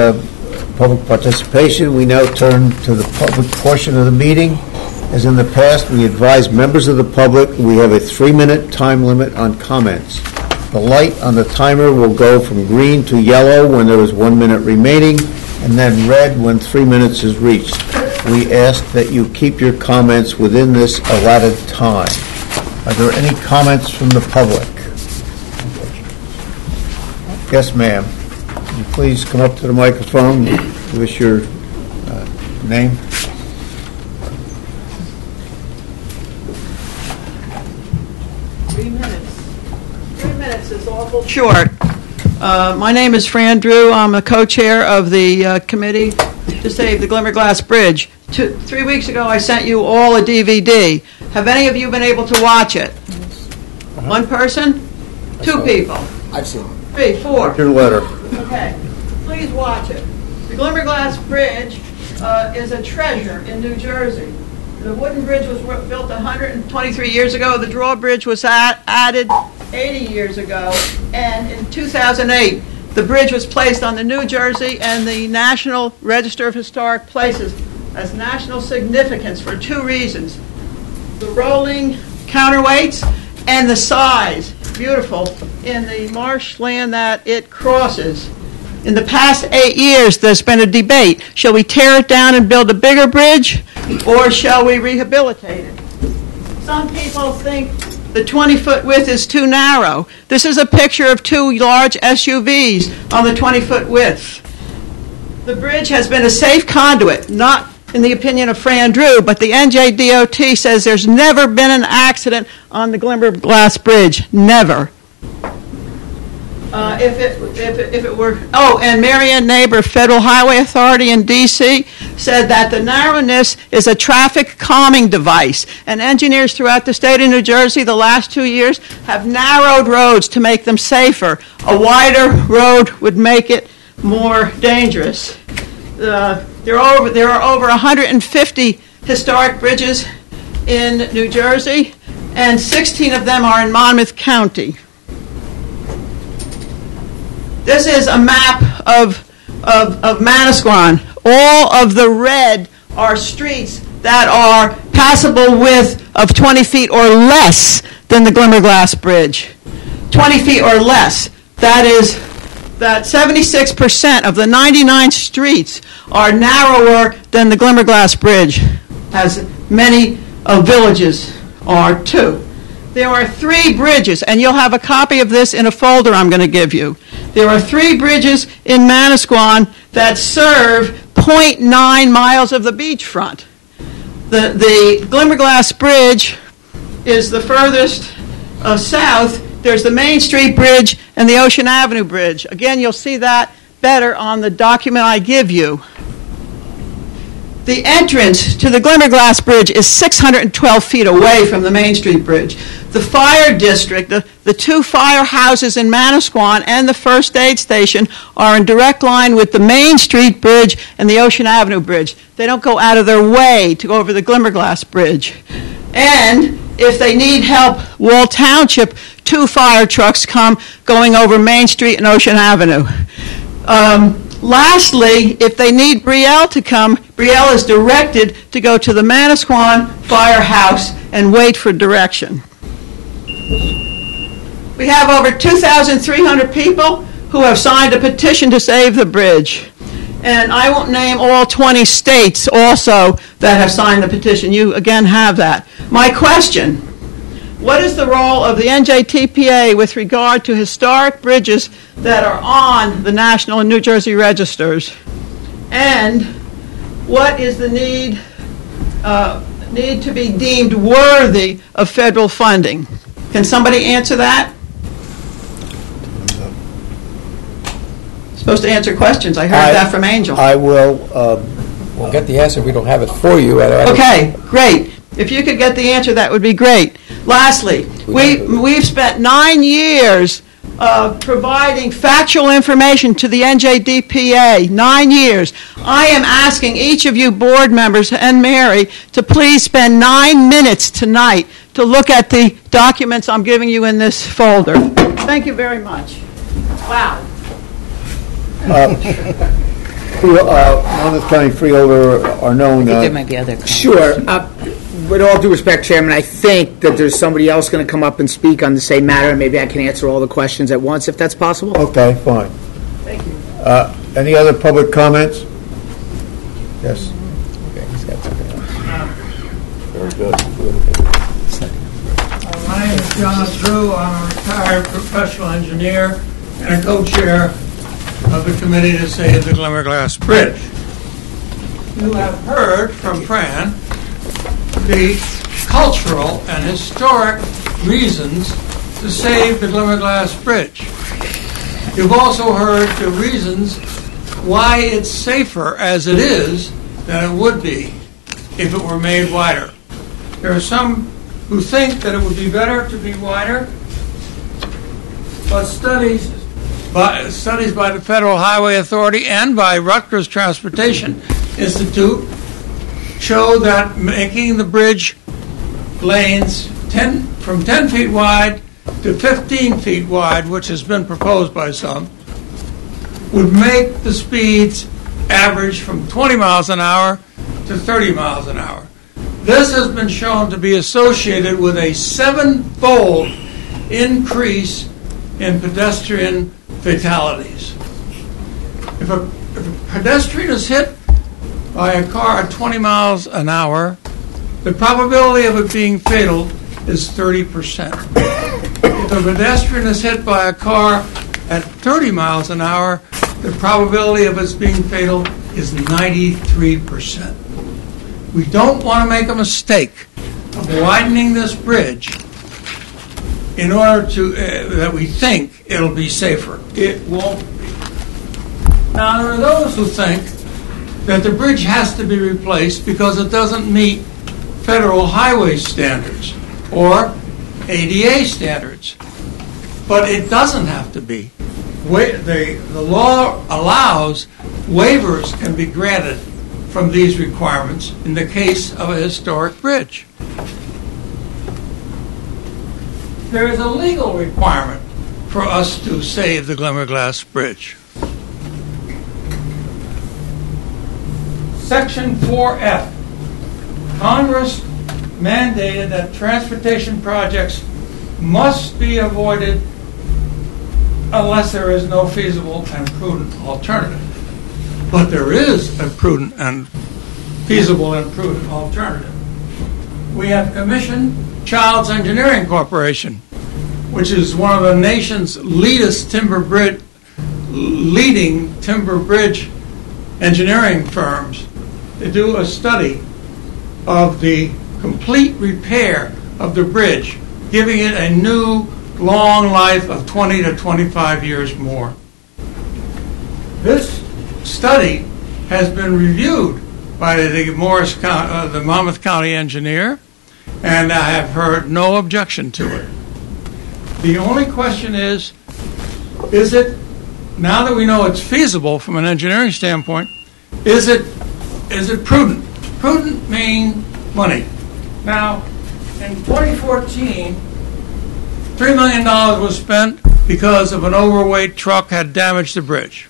public participation. We now turn to the public portion of the meeting. As in the past, we advise members of the public we have a 3-minute time limit on comments. The light on the timer will go from green to yellow when there is 1 minute remaining, and then red when 3 minutes is reached. We ask that you keep your comments within this allotted time. Are there any comments from the public? Yes, ma'am. Would you please come up to the microphone, give us your name? Short. My name is Fran Drew. I'm a co-chair of the committee to save the Glimmerglass Bridge. 3 weeks ago, I sent you all a DVD. Have any of you been able to watch it? One person? 2 people? I've seen it. 3, 4. Your letter. Okay. Please watch it. The Glimmerglass Bridge is a treasure in New Jersey. The wooden bridge was built 123 years ago. The drawbridge was added 80 years ago. And in 2008, the bridge was placed on the New Jersey and the National Register of Historic Places as national significance for 2 reasons. The rolling counterweights and the size, beautiful, in the marshland that it crosses. In the past 8 years, there's been a debate. Shall we tear it down and build a bigger bridge, or shall we rehabilitate it? Some people think the 20-foot width is too narrow. This is a picture of 2 large SUVs on the 20-foot width. The bridge has been a safe conduit, not in the opinion of Fran Drew, but the NJDOT says there's never been an accident on the Glimmerglass Bridge. Never. If it were, and Marianne Neighbor, Federal Highway Authority in D.C., said that the narrowness is a traffic calming device, and engineers throughout the state of New Jersey the last 2 years have narrowed roads to make them safer. A wider road would make it more dangerous. There are over 150 historic bridges in New Jersey, and 16 of them are in Monmouth County. This is a map of Manasquan. All of the red are streets that are passable width of 20 feet or less than the Glimmerglass Bridge. 20 feet or less. That is that 76% of the 99 streets are narrower than the Glimmerglass Bridge, as many villages are too. there are 3 bridges, and you'll have a copy of this in a folder I'm going to give you. There are 3 bridges in Manasquan that serve 0.9 miles of the beachfront. The Glimmerglass Bridge is the furthest south. There's the Main Street Bridge and the Ocean Avenue Bridge. Again, you'll see that better on the document I give you. The entrance to the Glimmerglass Bridge is 612 feet away from the Main Street Bridge. The fire district, the 2 firehouses in Manasquan and the first aid station are in direct line with the Main Street Bridge and the Ocean Avenue Bridge. They don't go out of their way to go over the Glimmerglass Bridge. And if they need help, Wall Township, 2 fire trucks come going over Main Street and Ocean Avenue. Lastly, if they need Brielle to come, Brielle is directed to go to the Manasquan Firehouse and wait for direction. We have over 2,300 people who have signed a petition to save the bridge. And I won't name all 20 states also that have signed the petition. You, again, have that. My question, what is the role of the NJTPA with regard to historic bridges that are on the National and New Jersey registers? And what is the need to be deemed worthy of federal funding? Can somebody answer that? Supposed to answer questions. I heard that from Angel. I will. We'll get the answer. We don't have it for you. Okay, great. If you could get the answer, that would be great. Lastly, we've spent 9 years providing factual information to the NJTPA, 9 years. I am asking each of you board members and Mary to please spend 9 minutes tonight to look at the documents I'm giving you in this folder. Thank you very much. Wow. Monmouth County Freeholder are known. I think there might be other comments. Sure. With all due respect, Chairman, I think that there's somebody else going to come up and speak on the same matter, and maybe I can answer all the questions at once, if that's possible. Okay, fine. Thank you. Any other public comments? Yes. Okay, he's got something else. Very good. My name is John Drew. I'm a retired professional engineer and a co-chair of the Committee to Save the Glimmerglass Bridge. You have heard from Fran the cultural and historic reasons to save the Glimmerglass Bridge. You've also heard the reasons why it's safer as it is than it would be if it were made wider. There are some who think that it would be better to be wider, but studies by the Federal Highway Authority and by Rutgers Transportation Institute show that making the bridge lanes from 10 feet wide to 15 feet wide, which has been proposed by some, would make the speeds average from 20 miles an hour to 30 miles an hour. This has been shown to be associated with a 7-fold increase in pedestrian fatalities. If a pedestrian is hit by a car at 20 miles an hour, the probability of it being fatal is 30%. If a pedestrian is hit by a car at 30 miles an hour, the probability of it being fatal is 93%. We don't want to make a mistake of widening this bridge in order to that we think it'll be safer. It won't be. Now, there are those who think that the bridge has to be replaced because it doesn't meet federal highway standards or ADA standards. But it doesn't have to be. The law allows waivers can be granted from these requirements in the case of a historic bridge. There is a legal requirement for us to save the Glimmerglass Bridge. Section 4F. Congress mandated that transportation projects must be avoided unless there is no feasible and prudent alternative. But there is a prudent and feasible and prudent alternative. We have commissioned Childs Engineering Corporation, which is one of the nation's leading timber bridge engineering firms, to do a study of the complete repair of the bridge, giving it a new long life of 20 to 25 years more. This study has been reviewed by the Monmouth County engineer, and I have heard no objection to it. The only question is it, now that we know it's feasible from an engineering standpoint, is it prudent? Prudent meaning money. Now, in 2014, $3 million was spent because of an overweight truck had damaged the bridge.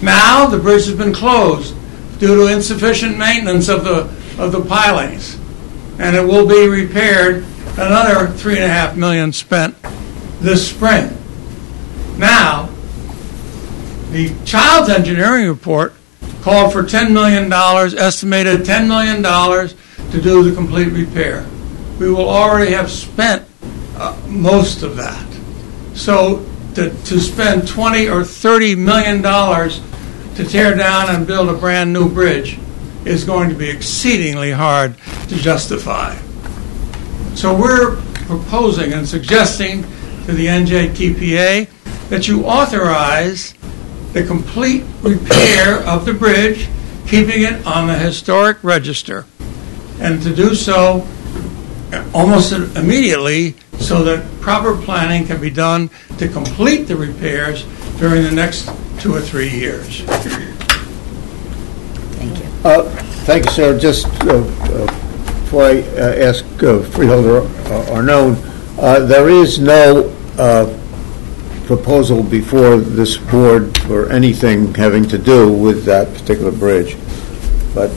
Now the bridge has been closed due to insufficient maintenance of the pilings, and it will be repaired. Another $3.5 million spent this spring. Now, the Childs Engineering report called for $10 million, estimated $10 million to do the complete repair. We will already have spent most of that. So to spend $20 or $30 million to tear down and build a brand new bridge is going to be exceedingly hard to justify. So we're proposing and suggesting to the NJTPA that you authorize the complete repair of the bridge, keeping it on the historic register, and to do so almost immediately so that proper planning can be done to complete the repairs during the next 2 or 3 years. Thank you. Thank you, sir. Just before I ask Freeholder Arnone, there is no proposal before this board for anything having to do with that particular bridge. But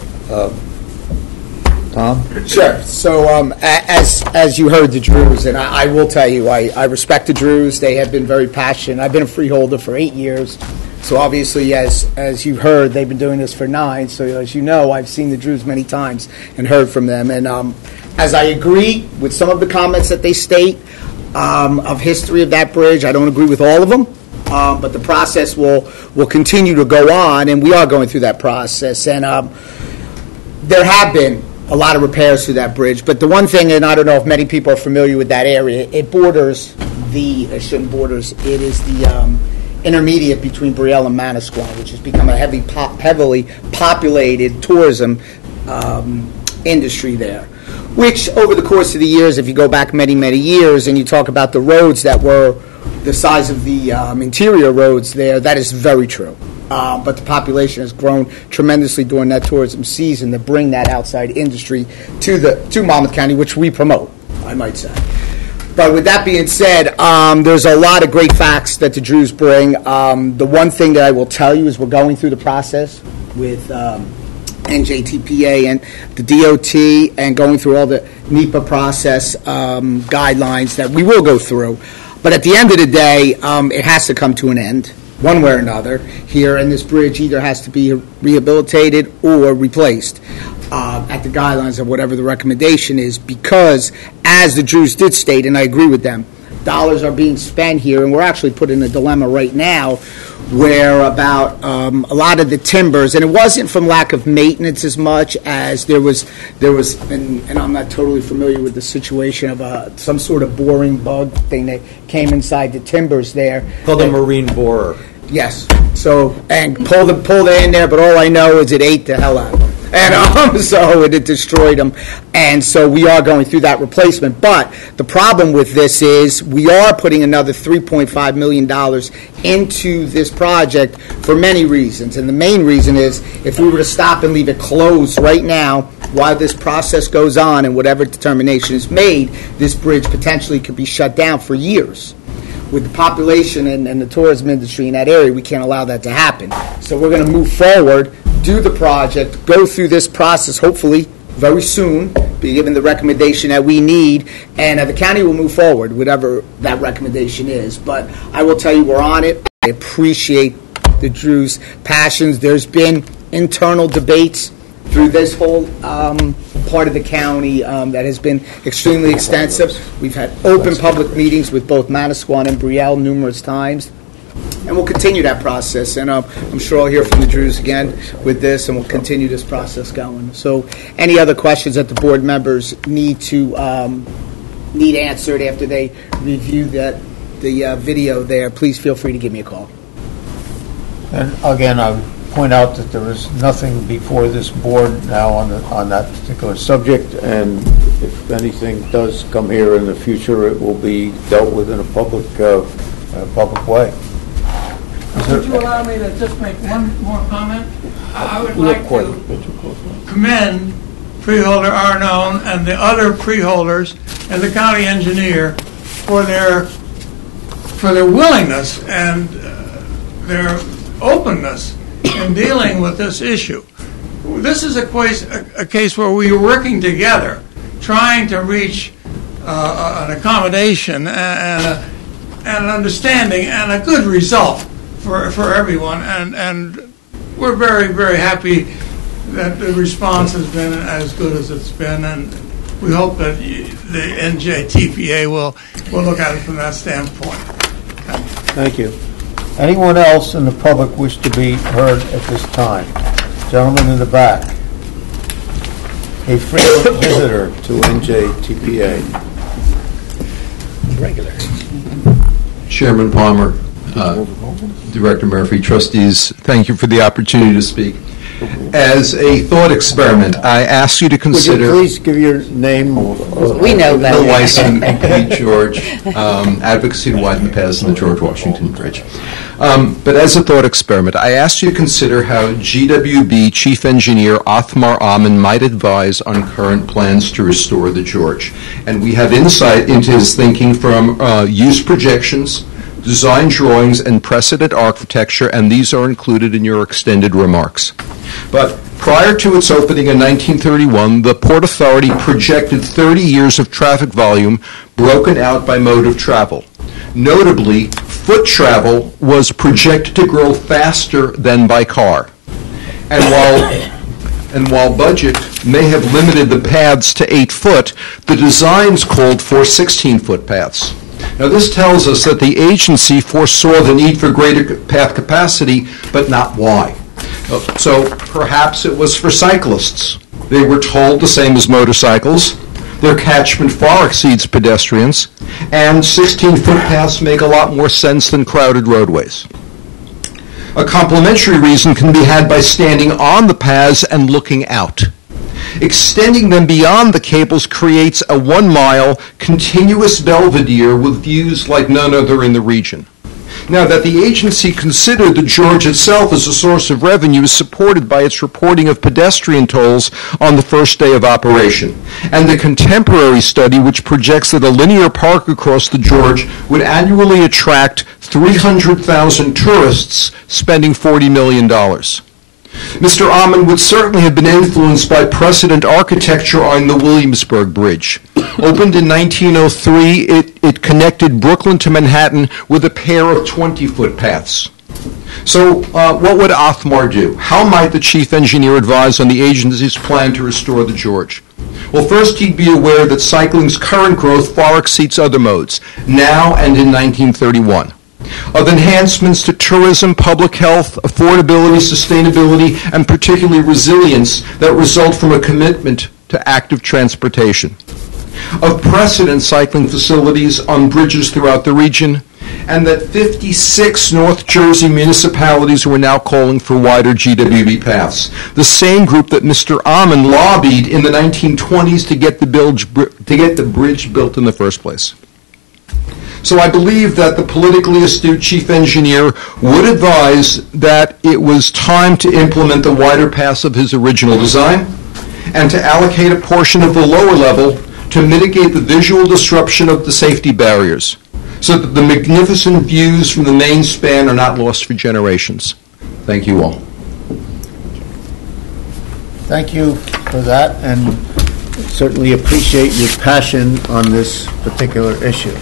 Tom? Sure. So as you heard the Drews, and I will tell you, I respect the Drews. They have been very passionate. I've been a freeholder for 8 years. So obviously, as you've heard, they've been doing this for 9. So as you know, I've seen the Drews many times and heard from them. And as I agree with some of the comments that they state of history of that bridge, I don't agree with all of them. But the process will continue to go on, and we are going through that process. And there have been a lot of repairs to that bridge. But the one thing, and I don't know if many people are familiar with that area, it borders it is the intermediate between Brielle and Manasquan, which has become a heavily populated tourism industry there. Which, over the course of the years, if you go back many, many years, and you talk about the roads that were the size of the interior roads there, that is very true. But the population has grown tremendously during that tourism season to bring that outside industry to Monmouth County, which we promote, I might say. But with that being said, there's a lot of great facts that the Drews bring. The one thing that I will tell you is we're going through the process with NJTPA and the DOT and going through all the NEPA process guidelines that we will go through. But at the end of the day, it has to come to an end, one way or another, here, and this bridge either has to be rehabilitated or replaced at the guidelines of whatever the recommendation is, because, as the Drews did state, and I agree with them, dollars are being spent here, and we're actually put in a dilemma right now where about a lot of the timbers, and it wasn't from lack of maintenance as much as there was, and I'm not totally familiar with the situation of some sort of boring bug thing that came inside the timbers there. Called a marine borer. Yes. So, and pulled it in there, but all I know is it ate the hell out of them. And so it destroyed them. And so we are going through that replacement. But the problem with this is we are putting another $3.5 million into this project for many reasons. And the main reason is if we were to stop and leave it closed right now while this process goes on and whatever determination is made, this bridge potentially could be shut down for years. With the population and the tourism industry in that area, we can't allow that to happen. So we're going to move forward, do the project, go through this process, hopefully very soon, be given the recommendation that we need, and the county will move forward, whatever that recommendation is. But I will tell you, we're on it. I appreciate the Drews' passions. There's been internal debates through this whole part of the county that has been extremely extensive. We've had open public meetings with both Manasquan and Brielle numerous times. And we'll continue that process, and I'm sure I'll hear from the Drews again with this, and we'll continue this process going. So any other questions that the board members need answered after they review the video there, please feel free to give me a call. And again, I would point out that there is nothing before this board now on that particular subject, and if anything does come here in the future, it will be dealt with in a public way. Would you allow me to just make one more comment? I would like to commend freeholder Arnone and the other freeholders and the county engineer for their willingness and their openness in dealing with this issue. This is a case where we are working together, trying to reach an accommodation and an understanding and a good result for everyone, and we're very, very happy that the response has been as good as it's been, and we hope that the NJTPA will look at it from that standpoint. Thank you. Anyone else in the public wish to be heard at this time? Gentleman in the back. A frequent visitor to NJTPA. Regular. Chairman Palmer, Director Murphy, trustees, thank you for the opportunity to speak. As a thought experiment, I ask you to consider... Would you please give your name? We know that. Bill Weissing and Pete George, advocacy to widen the paths on the George Washington Bridge. But as a thought experiment, I ask you to consider how GWB Chief Engineer Othmar Aman might advise on current plans to restore the George. And we have insight into his thinking from use projections, design drawings, and precedent architecture, and these are included in your extended remarks. But prior to its opening in 1931, the Port Authority projected 30 years of traffic volume broken out by mode of travel. Notably, foot travel was projected to grow faster than by car. And while budget may have limited the paths to 8 foot, the designs called for 16-foot paths. Now, this tells us that the agency foresaw the need for greater path capacity, but not why. So perhaps it was for cyclists. They were told the same as motorcycles. Their catchment far exceeds pedestrians, and 16-foot paths make a lot more sense than crowded roadways. A complementary reason can be had by standing on the paths and looking out. Extending them beyond the cables creates a 1-mile continuous belvedere with views like none other in the region. Now, that the agency considered the George itself as a source of revenue is supported by its reporting of pedestrian tolls on the first day of operation, and the contemporary study which projects that a linear park across the George would annually attract 300,000 tourists spending $40 million. Mr. Aman would certainly have been influenced by precedent architecture on the Williamsburg Bridge. Opened in 1903, it connected Brooklyn to Manhattan with a pair of 20-foot paths. So what would Othmar do? How might the chief engineer advise on the agency's plan to restore the George? Well, first, he'd be aware that cycling's current growth far exceeds other modes, now and in 1931. Of enhancements to tourism, public health, affordability, sustainability, and particularly resilience that result from a commitment to active transportation. Of precedent cycling facilities on bridges throughout the region, and that 56 North Jersey municipalities were now calling for wider GWB paths. The same group that Mr. Aman lobbied in the 1920s to get the bridge built in the first place. So I believe that the politically astute chief engineer would advise that it was time to implement the wider paths of his original design and to allocate a portion of the lower level to mitigate the visual disruption of the safety barriers so that the magnificent views from the main span are not lost for generations. Thank you all. Thank you for that, and certainly appreciate your passion on this particular issue.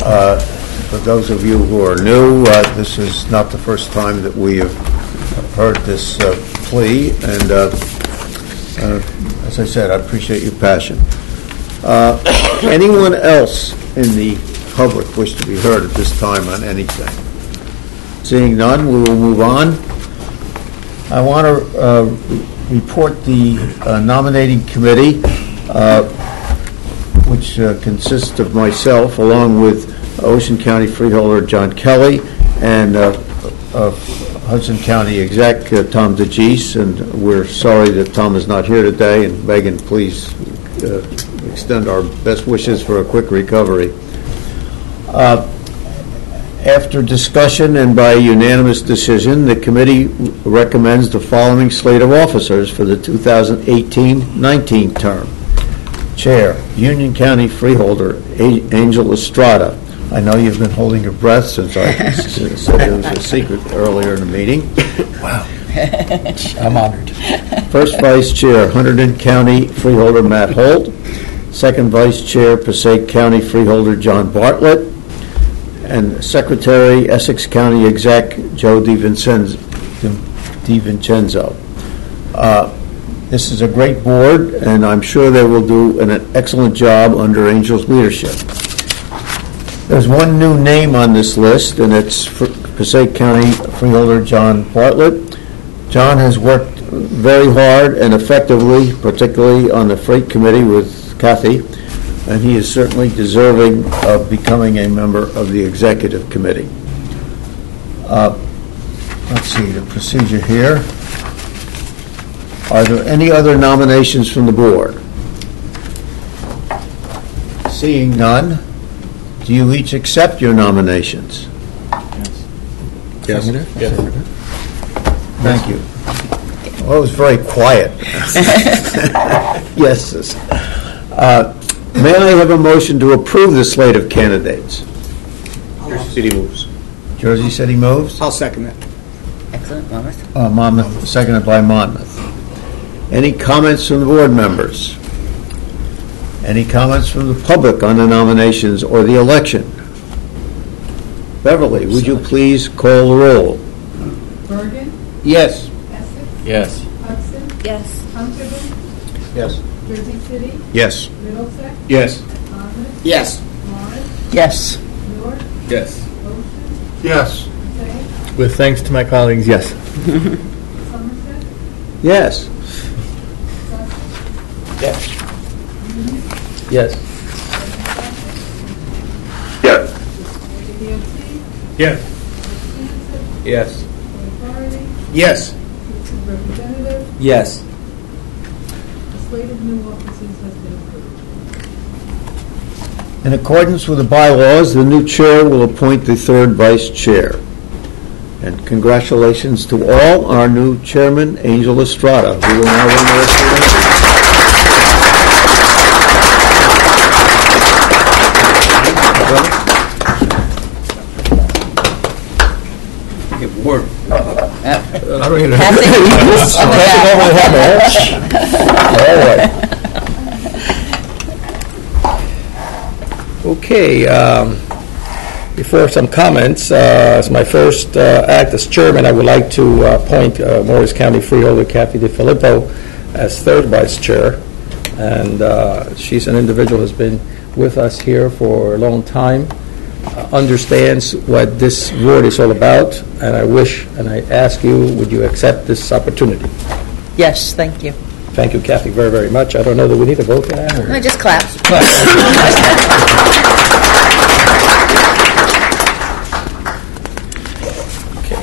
For those of you who are new, this is not the first time that we have heard this plea, and As I said, I appreciate your passion. Anyone else in the public wish to be heard at this time on anything? Seeing none, we will move on. I want to report the nominating committee, which consists of myself, along with Ocean County Freeholder John Kelly and Hudson County Exec Tom DeGeese, and we're sorry that Tom is not here today, and Megan, please extend our best wishes for a quick recovery. After discussion and by unanimous decision, the committee recommends the following slate of officers for the 2018-19 term. Chair, Union County Freeholder Angel Estrada. I know you've been holding your breath since I said it was a secret earlier in the meeting. Wow. I'm honored. First Vice Chair, Hunterdon County Freeholder Matt Holt. Second Vice Chair, Passaic County Freeholder John Bartlett. And Secretary, Essex County Exec Joe DiVincenzo. This is a great board, and I'm sure they will do an excellent job under Angel's leadership. There's one new name on this list, and it's Passaic County Freeholder John Bartlett. John has worked very hard and effectively, particularly on the Freight Committee with Kathy, and he is certainly deserving of becoming a member of the Executive Committee. Let's see, the procedure here. Are there any other nominations from the board? Seeing none, do you each accept your nominations? Yes. Yes. Thank you. Well, it was very quiet. Yes. May I have a motion to approve the slate of candidates? Jersey City moves. Jersey City moves? I'll second that. Excellent, Monmouth. Monmouth, seconded by Monmouth. Any comments from the board members? Any comments from the public on the nominations or the election? Beverly, would you please call the roll? Bergen, Yes. Essex, Yes. Hudson, Yes. Hunterdon, Yes. Jersey City, Yes. Middlesex, Yes. Monmouth, Yes. Morris, Yes. York, Yes. Ocean, Yes. Passaic, With thanks to my colleagues, yes. Somerset, Yes. Sussex, Yes. Union, Yes. Yes. DOT, Yes. Kansas, Yes. Authority, Yes. Representative, Yes. the slate of new officers has been approved. In accordance with the bylaws, the new chair will appoint the third vice chair. And congratulations to all our new chairman, Angel Estrada, who will now run the rest of the meeting. Get bored. I don't even Kathy? All right. Okay, before some comments, as my first act as chairman, I would like to appoint Morris County Freeholder Kathy DeFilippo as third vice chair. And she's an individual who's been with us here for a long time, understands what this board is all about, and I wish and I ask you, would you accept this opportunity? Yes, thank you. Thank you, Kathy, very, very much. I don't know that we need to vote for that. Or? No, just clap. Okay.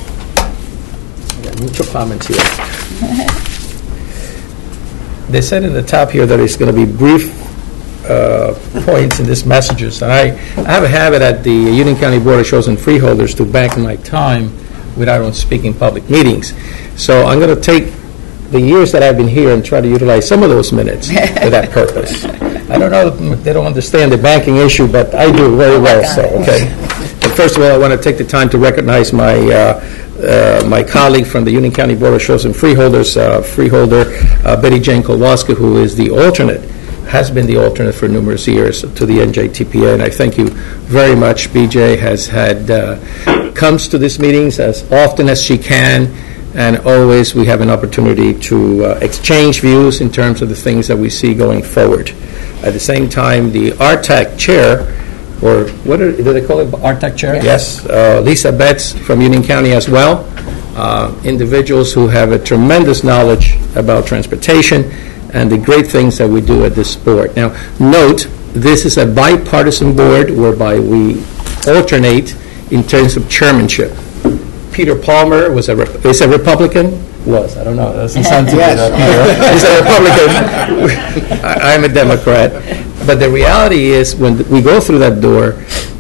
I got mutual comments here. They said in the top here that it's going to be brief points in this messages. And I have a habit at the Union County Board of Chosen Freeholders to bank my time without speaking public meetings. So I'm going to take the years that I've been here and try to utilize some of those minutes for that purpose. I don't know if they don't understand the banking issue, but I do very well. So, okay. But first of all, I want to take the time to recognize my my colleague from the Union County Board of Chosen Freeholders, Freeholder Betty Jane Kowalska, who is the alternate, has been the alternate for numerous years to the NJTPA, and I thank you very much. BJ has had comes to these meetings as often as she can, and always we have an opportunity to exchange views in terms of the things that we see going forward. At the same time, the RTAC chair, or what do they call it, RTAC chair? Yes, Lisa Betts from Union County as well, individuals who have a tremendous knowledge about transportation and the great things that we do at this board. Now, note, this is a bipartisan board whereby we alternate in terms of chairmanship. Peter Palmer is a Republican. Was, I don't know. That doesn't sound too good. He's a Republican. I'm a Democrat. But the reality is, when we go through that door,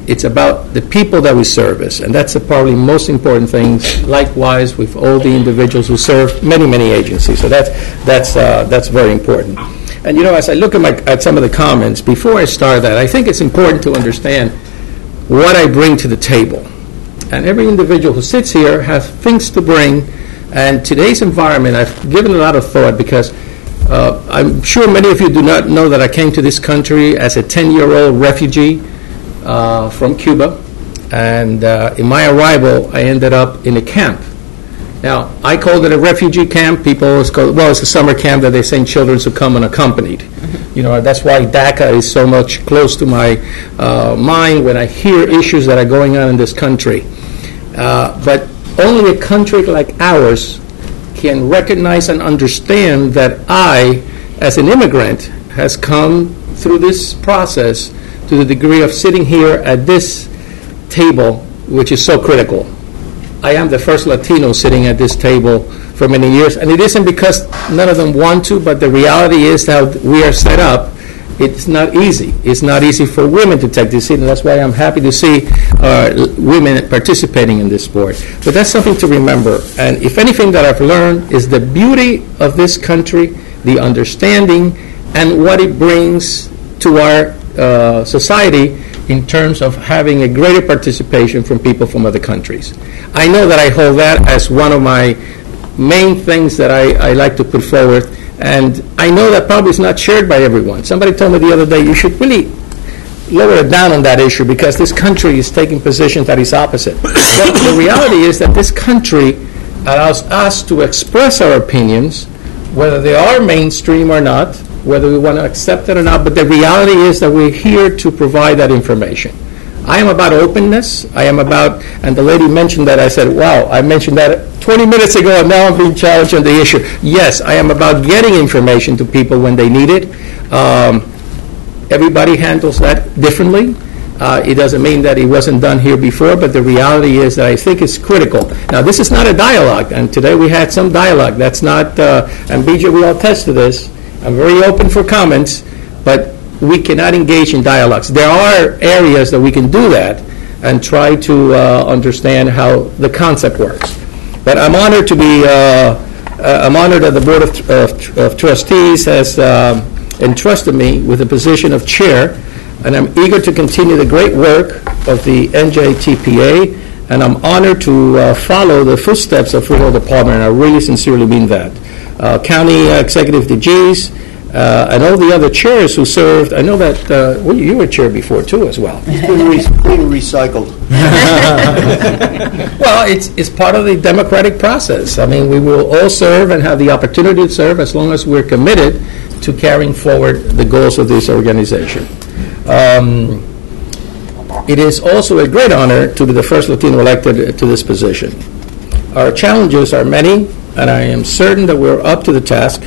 it's about the people that we service, and that's the probably most important thing. Likewise, with all the individuals who serve many agencies. So that's very important. And as I look at some of the comments, before I start that, I think it's important to understand what I bring to the table. And every individual who sits here has things to bring. And today's environment, I've given a lot of thought because I'm sure many of you do not know that I came to this country as a 10-year-old refugee from Cuba. And in my arrival, I ended up in a camp. Now, I called it a refugee camp. People always call it, well, it's a summer camp that they send children to come unaccompanied. That's why DACA is so much close to my mind when I hear issues that are going on in this country. But only a country like ours can recognize and understand that I, as an immigrant, has come through this process to the degree of sitting here at this table, which is so critical. I am the first Latino sitting at this table for many years, and it isn't because none of them want to, but the reality is how we are set up. It's not easy. It's not easy for women to take this seat, and that's why I'm happy to see women participating in this sport. But that's something to remember. And if anything that I've learned is the beauty of this country, the understanding, and what it brings to our society in terms of having a greater participation from people from other countries. I know that I hold that as one of my main things that I like to put forward. And I know that probably is not shared by everyone. Somebody told me the other day, you should really lower it down on that issue because this country is taking positions that is opposite. But the reality is that this country allows us to express our opinions, whether they are mainstream or not, whether we want to accept it or not, but the reality is that we're here to provide that information. I am about openness. I am about, and the lady mentioned that, I said, wow, I mentioned that 20 minutes ago, and now I'm being challenged on the issue. Yes, I am about getting information to people when they need it. Everybody handles that differently. It doesn't mean that it wasn't done here before, but the reality is that I think it's critical. Now, this is not a dialogue, and today we had some dialogue. That's not, and BJ, we all attest to this. I'm very open for comments, but we cannot engage in dialogues. There are areas that we can do that and try to understand how the concept works. But I'm honored to be, I'm honored that the Board of Trustees has entrusted me with the position of chair, and I'm eager to continue the great work of the NJTPA, and I'm honored to follow the footsteps of Freeholder Palmer, and I really sincerely mean that. County Executive DGs, and all the other chairs who served. I know that you were chair before too as well. It's been recycled. Well, it's part of the democratic process. I mean, we will all serve and have the opportunity to serve as long as we're committed to carrying forward the goals of this organization. It is also a great honor to be the first Latino elected to this position. Our challenges are many, and I am certain that we're up to the task.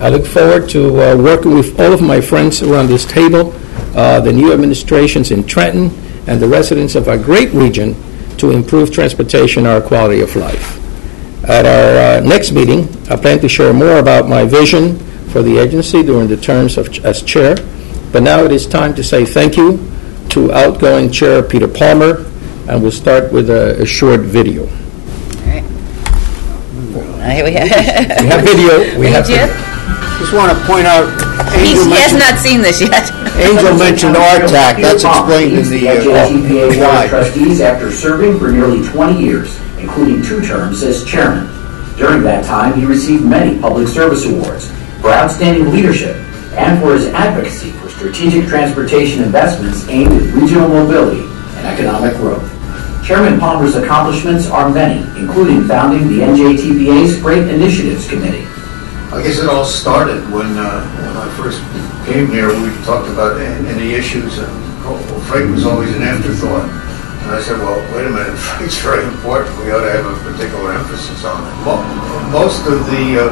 I look forward to working with all of my friends around this table, the new administrations in Trenton, and the residents of our great region to improve transportation and our quality of life. At our next meeting, I plan to share more about my vision for the agency during the terms as chair, but now it is time to say thank you to outgoing Chair Peter Palmer, and we'll start with a short video. Here we have video. We have video. Just want to point out, he has not seen this yet. Angel mentioned RTAC. That's explained in the NJTPA Board of Trustees after serving for nearly 20 years, including 2 terms as chairman. During that time, he received many public service awards for outstanding leadership and for his advocacy for strategic transportation investments aimed at regional mobility and economic growth. Chairman Palmer's accomplishments are many, including founding the NJTPA's Great Initiatives Committee. I guess it all started when I first came here. We talked about any issues, and freight was always an afterthought. And I said, well, wait a minute, freight's very important. We ought to have a particular emphasis on it. Most of the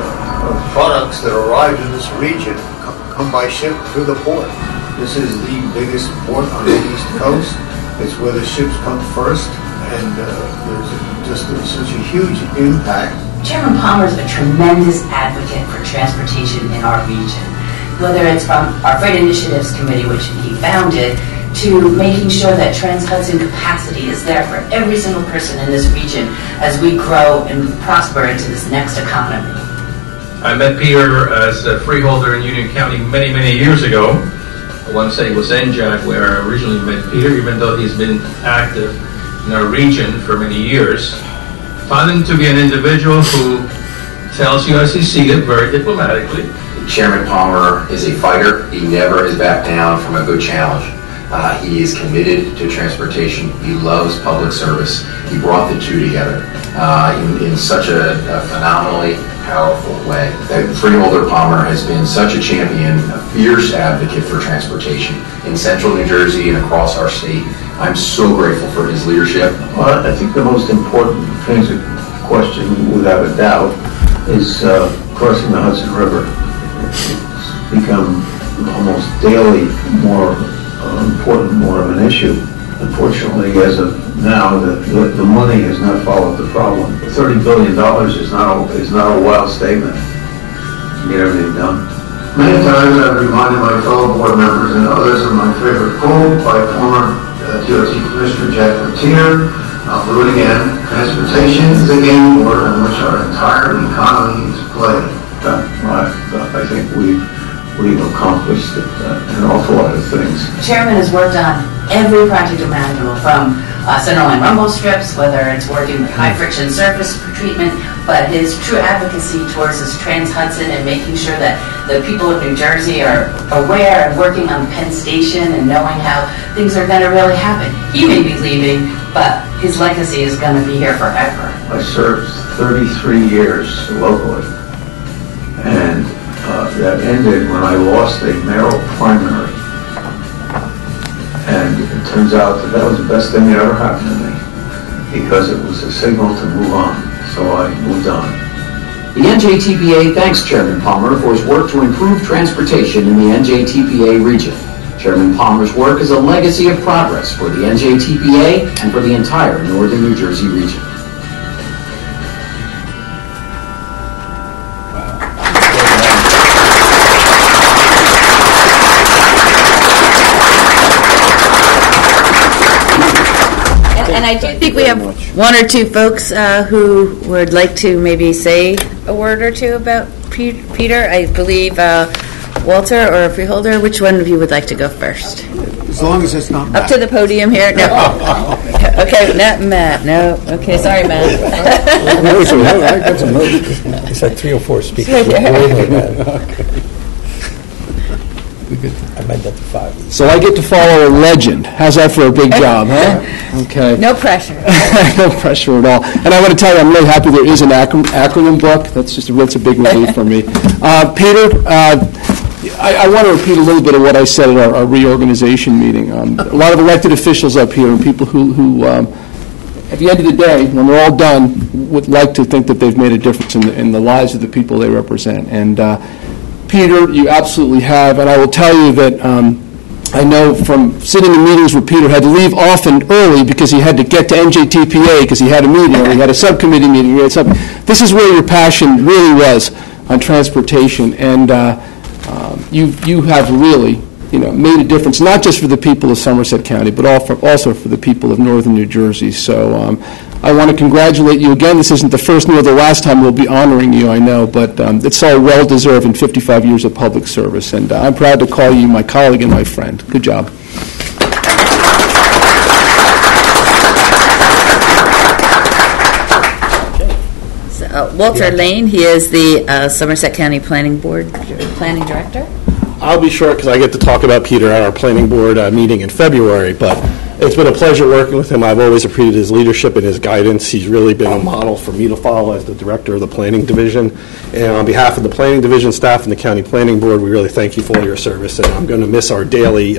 products that arrive in this region come by ship through the port. This is the biggest port on the East Coast. It's where the ships come first, and there's just such a huge impact. Chairman Palmer is a tremendous advocate for transportation in our region, whether it's from our Freight Initiatives Committee, which he founded, to making sure that Trans-Hudson capacity is there for every single person in this region as we grow and prosper into this next economy. I met Peter as a freeholder in Union County many, many years ago. I want to say it was NJAT where I originally met Peter, even though he's been active in our region for many years. Found him to be an individual who tells you as he's seated very diplomatically. Chairman Palmer is a fighter. He never is back down from a good challenge. He is committed to transportation. He loves public service. He brought the two together in such a phenomenally powerful way. Freeholder Palmer has been such a champion, a fierce advocate for transportation in central New Jersey and across our state. I'm so grateful for his leadership. Well, I think the most important transit question, without a doubt, is crossing the Hudson River. It's become almost daily more important, more of an issue. Unfortunately, as of now, the money has not followed the problem. $30 billion is not a wild statement to get everything done. Many times I've reminded my fellow board members and others of my favorite quote by former DOT Commissioner Jack Petier. I'll do it again. Transportation is a game board on which our entire economy is played. I think we've accomplished an awful lot of things. Chairman has worked on every project imaginable, from center line rumble strips, whether it's working with high friction surface treatment, but his true advocacy towards this Trans-Hudson and making sure that the people of New Jersey are aware and working on Penn Station and knowing how things are going to really happen. He may be leaving, but his legacy is going to be here forever. I served 33 years locally, and that ended when I lost a mayoral primary. And it turns out that was the best thing that ever happened to me, because it was a signal to move on. So I moved on. The NJTPA thanks Chairman Palmer for his work to improve transportation in the NJTPA region. Chairman Palmer's work is a legacy of progress for the NJTPA and for the entire northern New Jersey region. And I do think we have one or two folks who would like to maybe say a word or two about Peter. I believe Walter or Freeholder. Which one of you would like to go first? As long as it's not Matt. Up to the podium here. No. Okay, not Matt. No. Okay, sorry, Matt. He said 3 or 4 speakers. I meant that to 5. So I get to follow a legend. How's that for a big job, huh? Okay. No pressure. No pressure at all. And I want to tell you, I'm really happy there is an acronym book. That's a big relief for me. Peter, I want to repeat a little bit of what I said at our reorganization meeting. A lot of elected officials up here and people who at the end of the day, when they're all done, would like to think that they've made a difference in the lives of the people they represent. And Peter, you absolutely have, and I will tell you that I know from sitting in meetings where Peter had to leave often early because he had to get to NJTPA because he had a meeting or he had a subcommittee meeting. Or something. This is where your passion really was on transportation, and you have really made a difference, not just for the people of Somerset County, but also for the people of northern New Jersey. So I want to congratulate you again. This isn't the first nor the last time we'll be honoring you, I know, but it's all well-deserved in 55 years of public service. And I'm proud to call you my colleague and my friend. Good job. Walter Lane, he is the Somerset County Planning Director. I'll be short because I get to talk about Peter at our planning board meeting in February, but It's been a pleasure working with him. I've always appreciated his leadership and his guidance. He's really been a model for me to follow as the director of the Planning Division. And on behalf of the Planning Division staff and the County Planning Board, we really thank you for all your service. And I'm going to miss our daily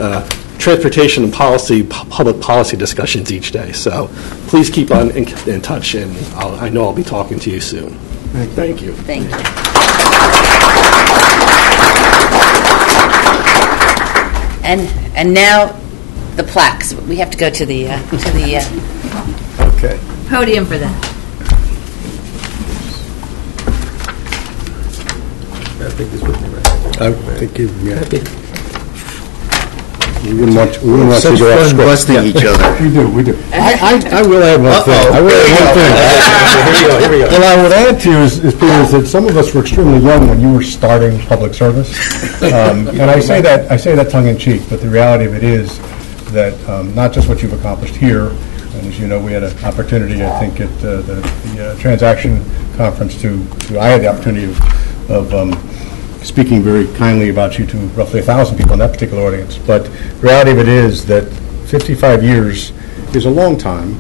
transportation and public policy discussions each day. So please keep on in touch, and I know I'll be talking to you soon. Thank you. Thank you. And now the plaques. We have to go to the Okay. podium for that. I think this would be right. I think we wouldn't want you to go off script. Busting each other. We do. I will add one thing. Here we go. Well, I would add to you is Peter, is that some of us were extremely young when you were starting public service. And I say that tongue in cheek, but the reality of it is that not just what you've accomplished here, and as you know, we had an opportunity, I think, at the transaction conference I had the opportunity of speaking very kindly about you to roughly 1,000 people in that particular audience. But the reality of it is that 55 years is a long time,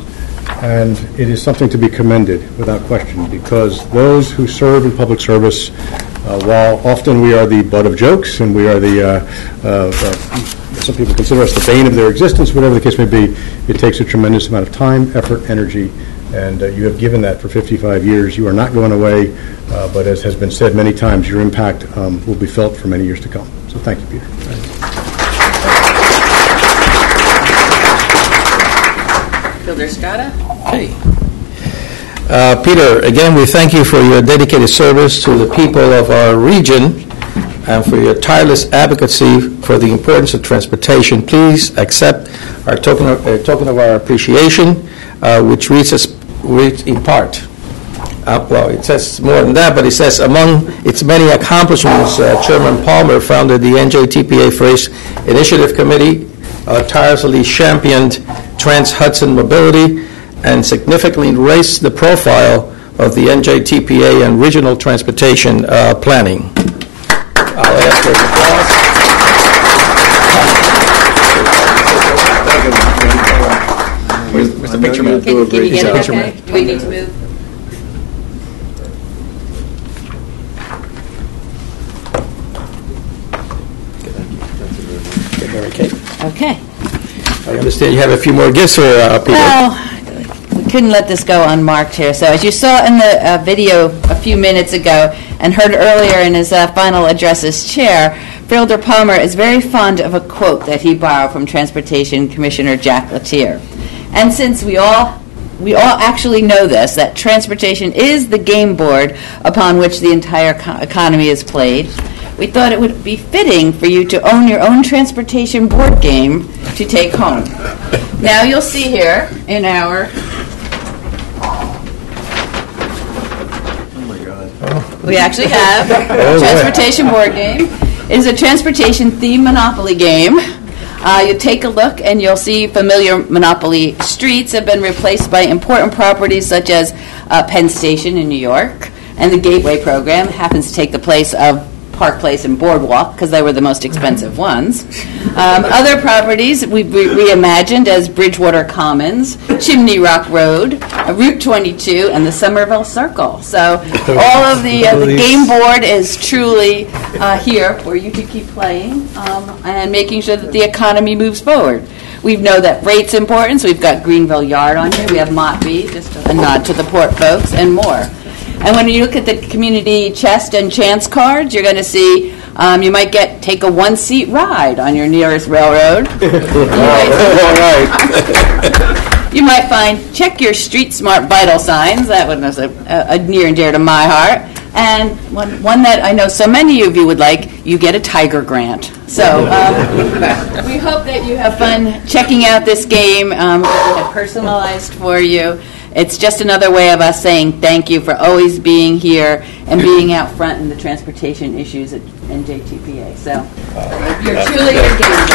and it is something to be commended without question, because those who serve in public service, while often we are the butt of jokes and we are some people consider us the bane of their existence, whatever the case may be, it takes a tremendous amount of time, effort, energy, and you have given that for 55 years. You are not going away, but as has been said many times, your impact will be felt for many years to come. So thank you, Peter. Fielder Strata. Okay. Peter, again, we thank you for your dedicated service to the people of our region and for your tireless advocacy for the importance of transportation. Please accept our token of our appreciation, which reads in part. Well, it says more than that, but it says, among its many accomplishments, Chairman Palmer founded the NJTPA Freight Initiative Committee, tirelessly championed Trans-Hudson mobility, and significantly raised the profile of the NJTPA and regional transportation planning. I'll ask for applause. Where's the picture man? Can you get it okay? Do we need to move? Okay. I understand you have a few more gifts for Peter. Well, we couldn't let this go unmarked here. So as you saw in the video a few minutes ago and heard earlier in his final address as chair, Fielder Palmer is very fond of a quote that he borrowed from Transportation Commissioner Jack Latier. And since we all actually know this, that transportation is the game board upon which the entire economy is played, we thought it would be fitting for you to own your own transportation board game to take home. Now you'll see here in our... We actually have a transportation board game. It is a transportation-themed Monopoly game. You take a look and you'll see familiar Monopoly streets have been replaced by important properties such as Penn Station in New York, and the Gateway program happens to take the place of Park Place and Boardwalk because they were the most expensive ones. Other properties we reimagined as Bridgewater Commons, Chimney Rock Road, Route 22, and the Somerville Circle. So all of the game board is truly here for you to keep playing and making sure that the economy moves forward. We know that freight's important, so we've got Greenville Yard on here. We have Mottby, just a nod to the port folks, and more. And when you look at the community chest and chance cards, you're going to see you might take a one-seat ride on your nearest railroad. You might find check your street smart vital signs. That one was a near and dear to my heart. And one that I know so many of you would like, you get a Tiger Grant. So we hope that you have fun checking out this game that we have personalized for you. It's just another way of us saying thank you for always being here and being out front in the transportation issues at NJTPA. So you're truly a game.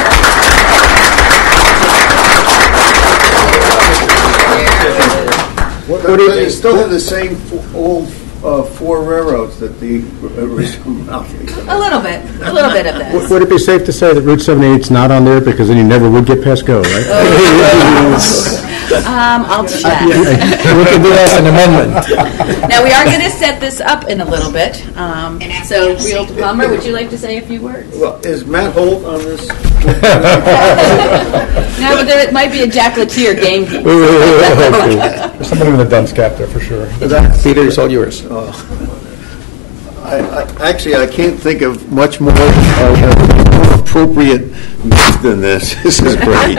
They still have the same old 4 railroads that the original mouth. A little bit of that. Would it be safe to say that Route 78's not on there, because then you never would get past Go, right? I'll check. We can do that as an amendment. Now, we are going to set this up in a little bit. So, Realtor Palmer, would you like to say a few words? Well, is Matt Holt on this? No, but there might be a Jack Latier game. There's somebody with a dunce cap there, for sure. Peter, it's all yours. Actually, I can't think of much more appropriate gift than this. This is great.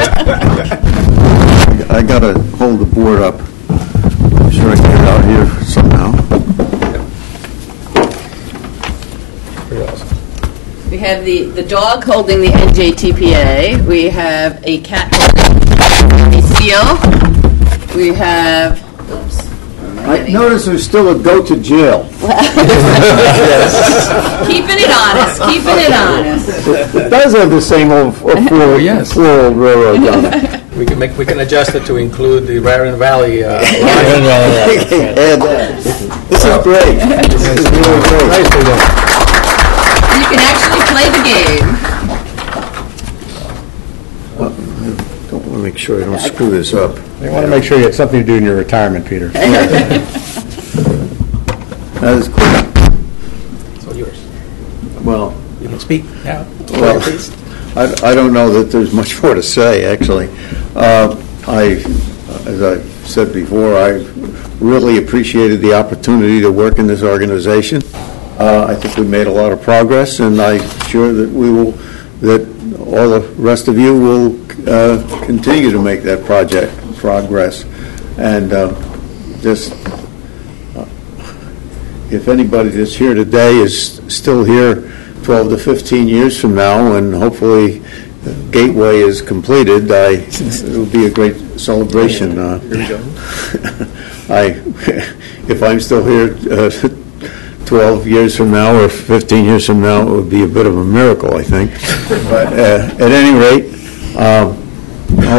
I got to hold the board up. I'm sure I can get it out here somehow. Pretty awesome. We have the dog holding the NJTPA. We have a cat holding a seal. We have, oops. I notice there's still a go to jail. Keeping it honest. It does have the same old four old railroad on it. We can adjust it to include the Raritan Valley line. This is great. This is really great. You can actually play the game. I don't want to make sure I don't screw this up. You want to make sure you have something to do in your retirement, Peter. That is cool. It's all yours. Well, You can speak now. well, Please. I don't know that there's much more to say, actually. As I said before, I really appreciated the opportunity to work in this organization. I think we made a lot of progress, and I'm sure that all the rest of you will continue to make that progress. And if anybody that's here today is still here 12 to 15 years from now, and hopefully Gateway is completed, it will be a great celebration. If I'm still here 12 years from now or 15 years from now, it would be a bit of a miracle, I think. But at any rate, all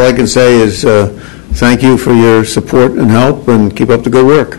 I can say is thank you for your support and help, and keep up the good work.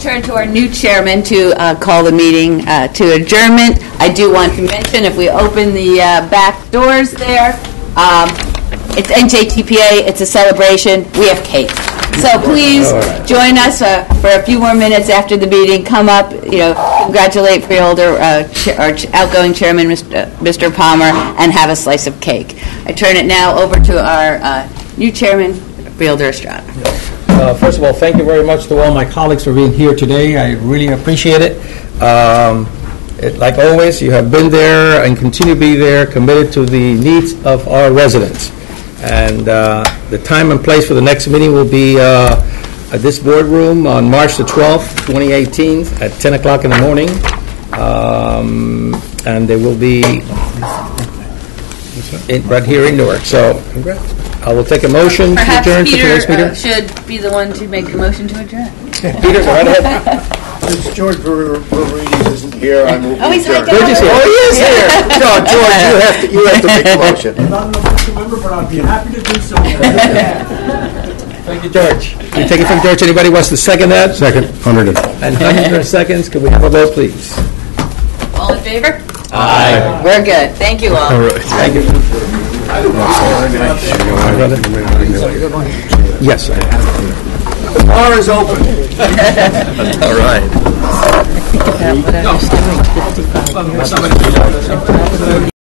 Turn to our new chairman to call the meeting to adjournment. I do want to mention, if we open the back doors there, it's NJTPA, it's a celebration, we have cake. So please join us for a few more minutes after the meeting. Come up, congratulate Freeholder, our outgoing chairman, Mr. Palmer, and have a slice of cake. I turn it now over to our new chairman, Freeholder Estrada. First of all, thank you very much to all my colleagues for being here today. I really appreciate it. Like always, you have been there and continue to be there, committed to the needs of our residents. And the time and place for the next meeting will be at this boardroom on March the 12th, 2018, at 10 o'clock in the morning. And they will be right here in Newark. So, I will take a motion to adjourn for today's meeting. Perhaps Peter should be the one to make the motion to adjourn. Peter, go right ahead. Since George Verrides isn't here, I move to he's adjourn. George is here. Oh, he is here. No, George, you have to make the motion. I'm not an official member, but I'd be happy to do so. Thank you, George. We take it from George. Anybody wants to second that? Second, 100. And 100 seconds. Can we have a vote, please? All in favor? Aye. We're good. Thank you all. All right. Thank you. Yes. The bar is open. All right. Think about what I was doing 55 years ago.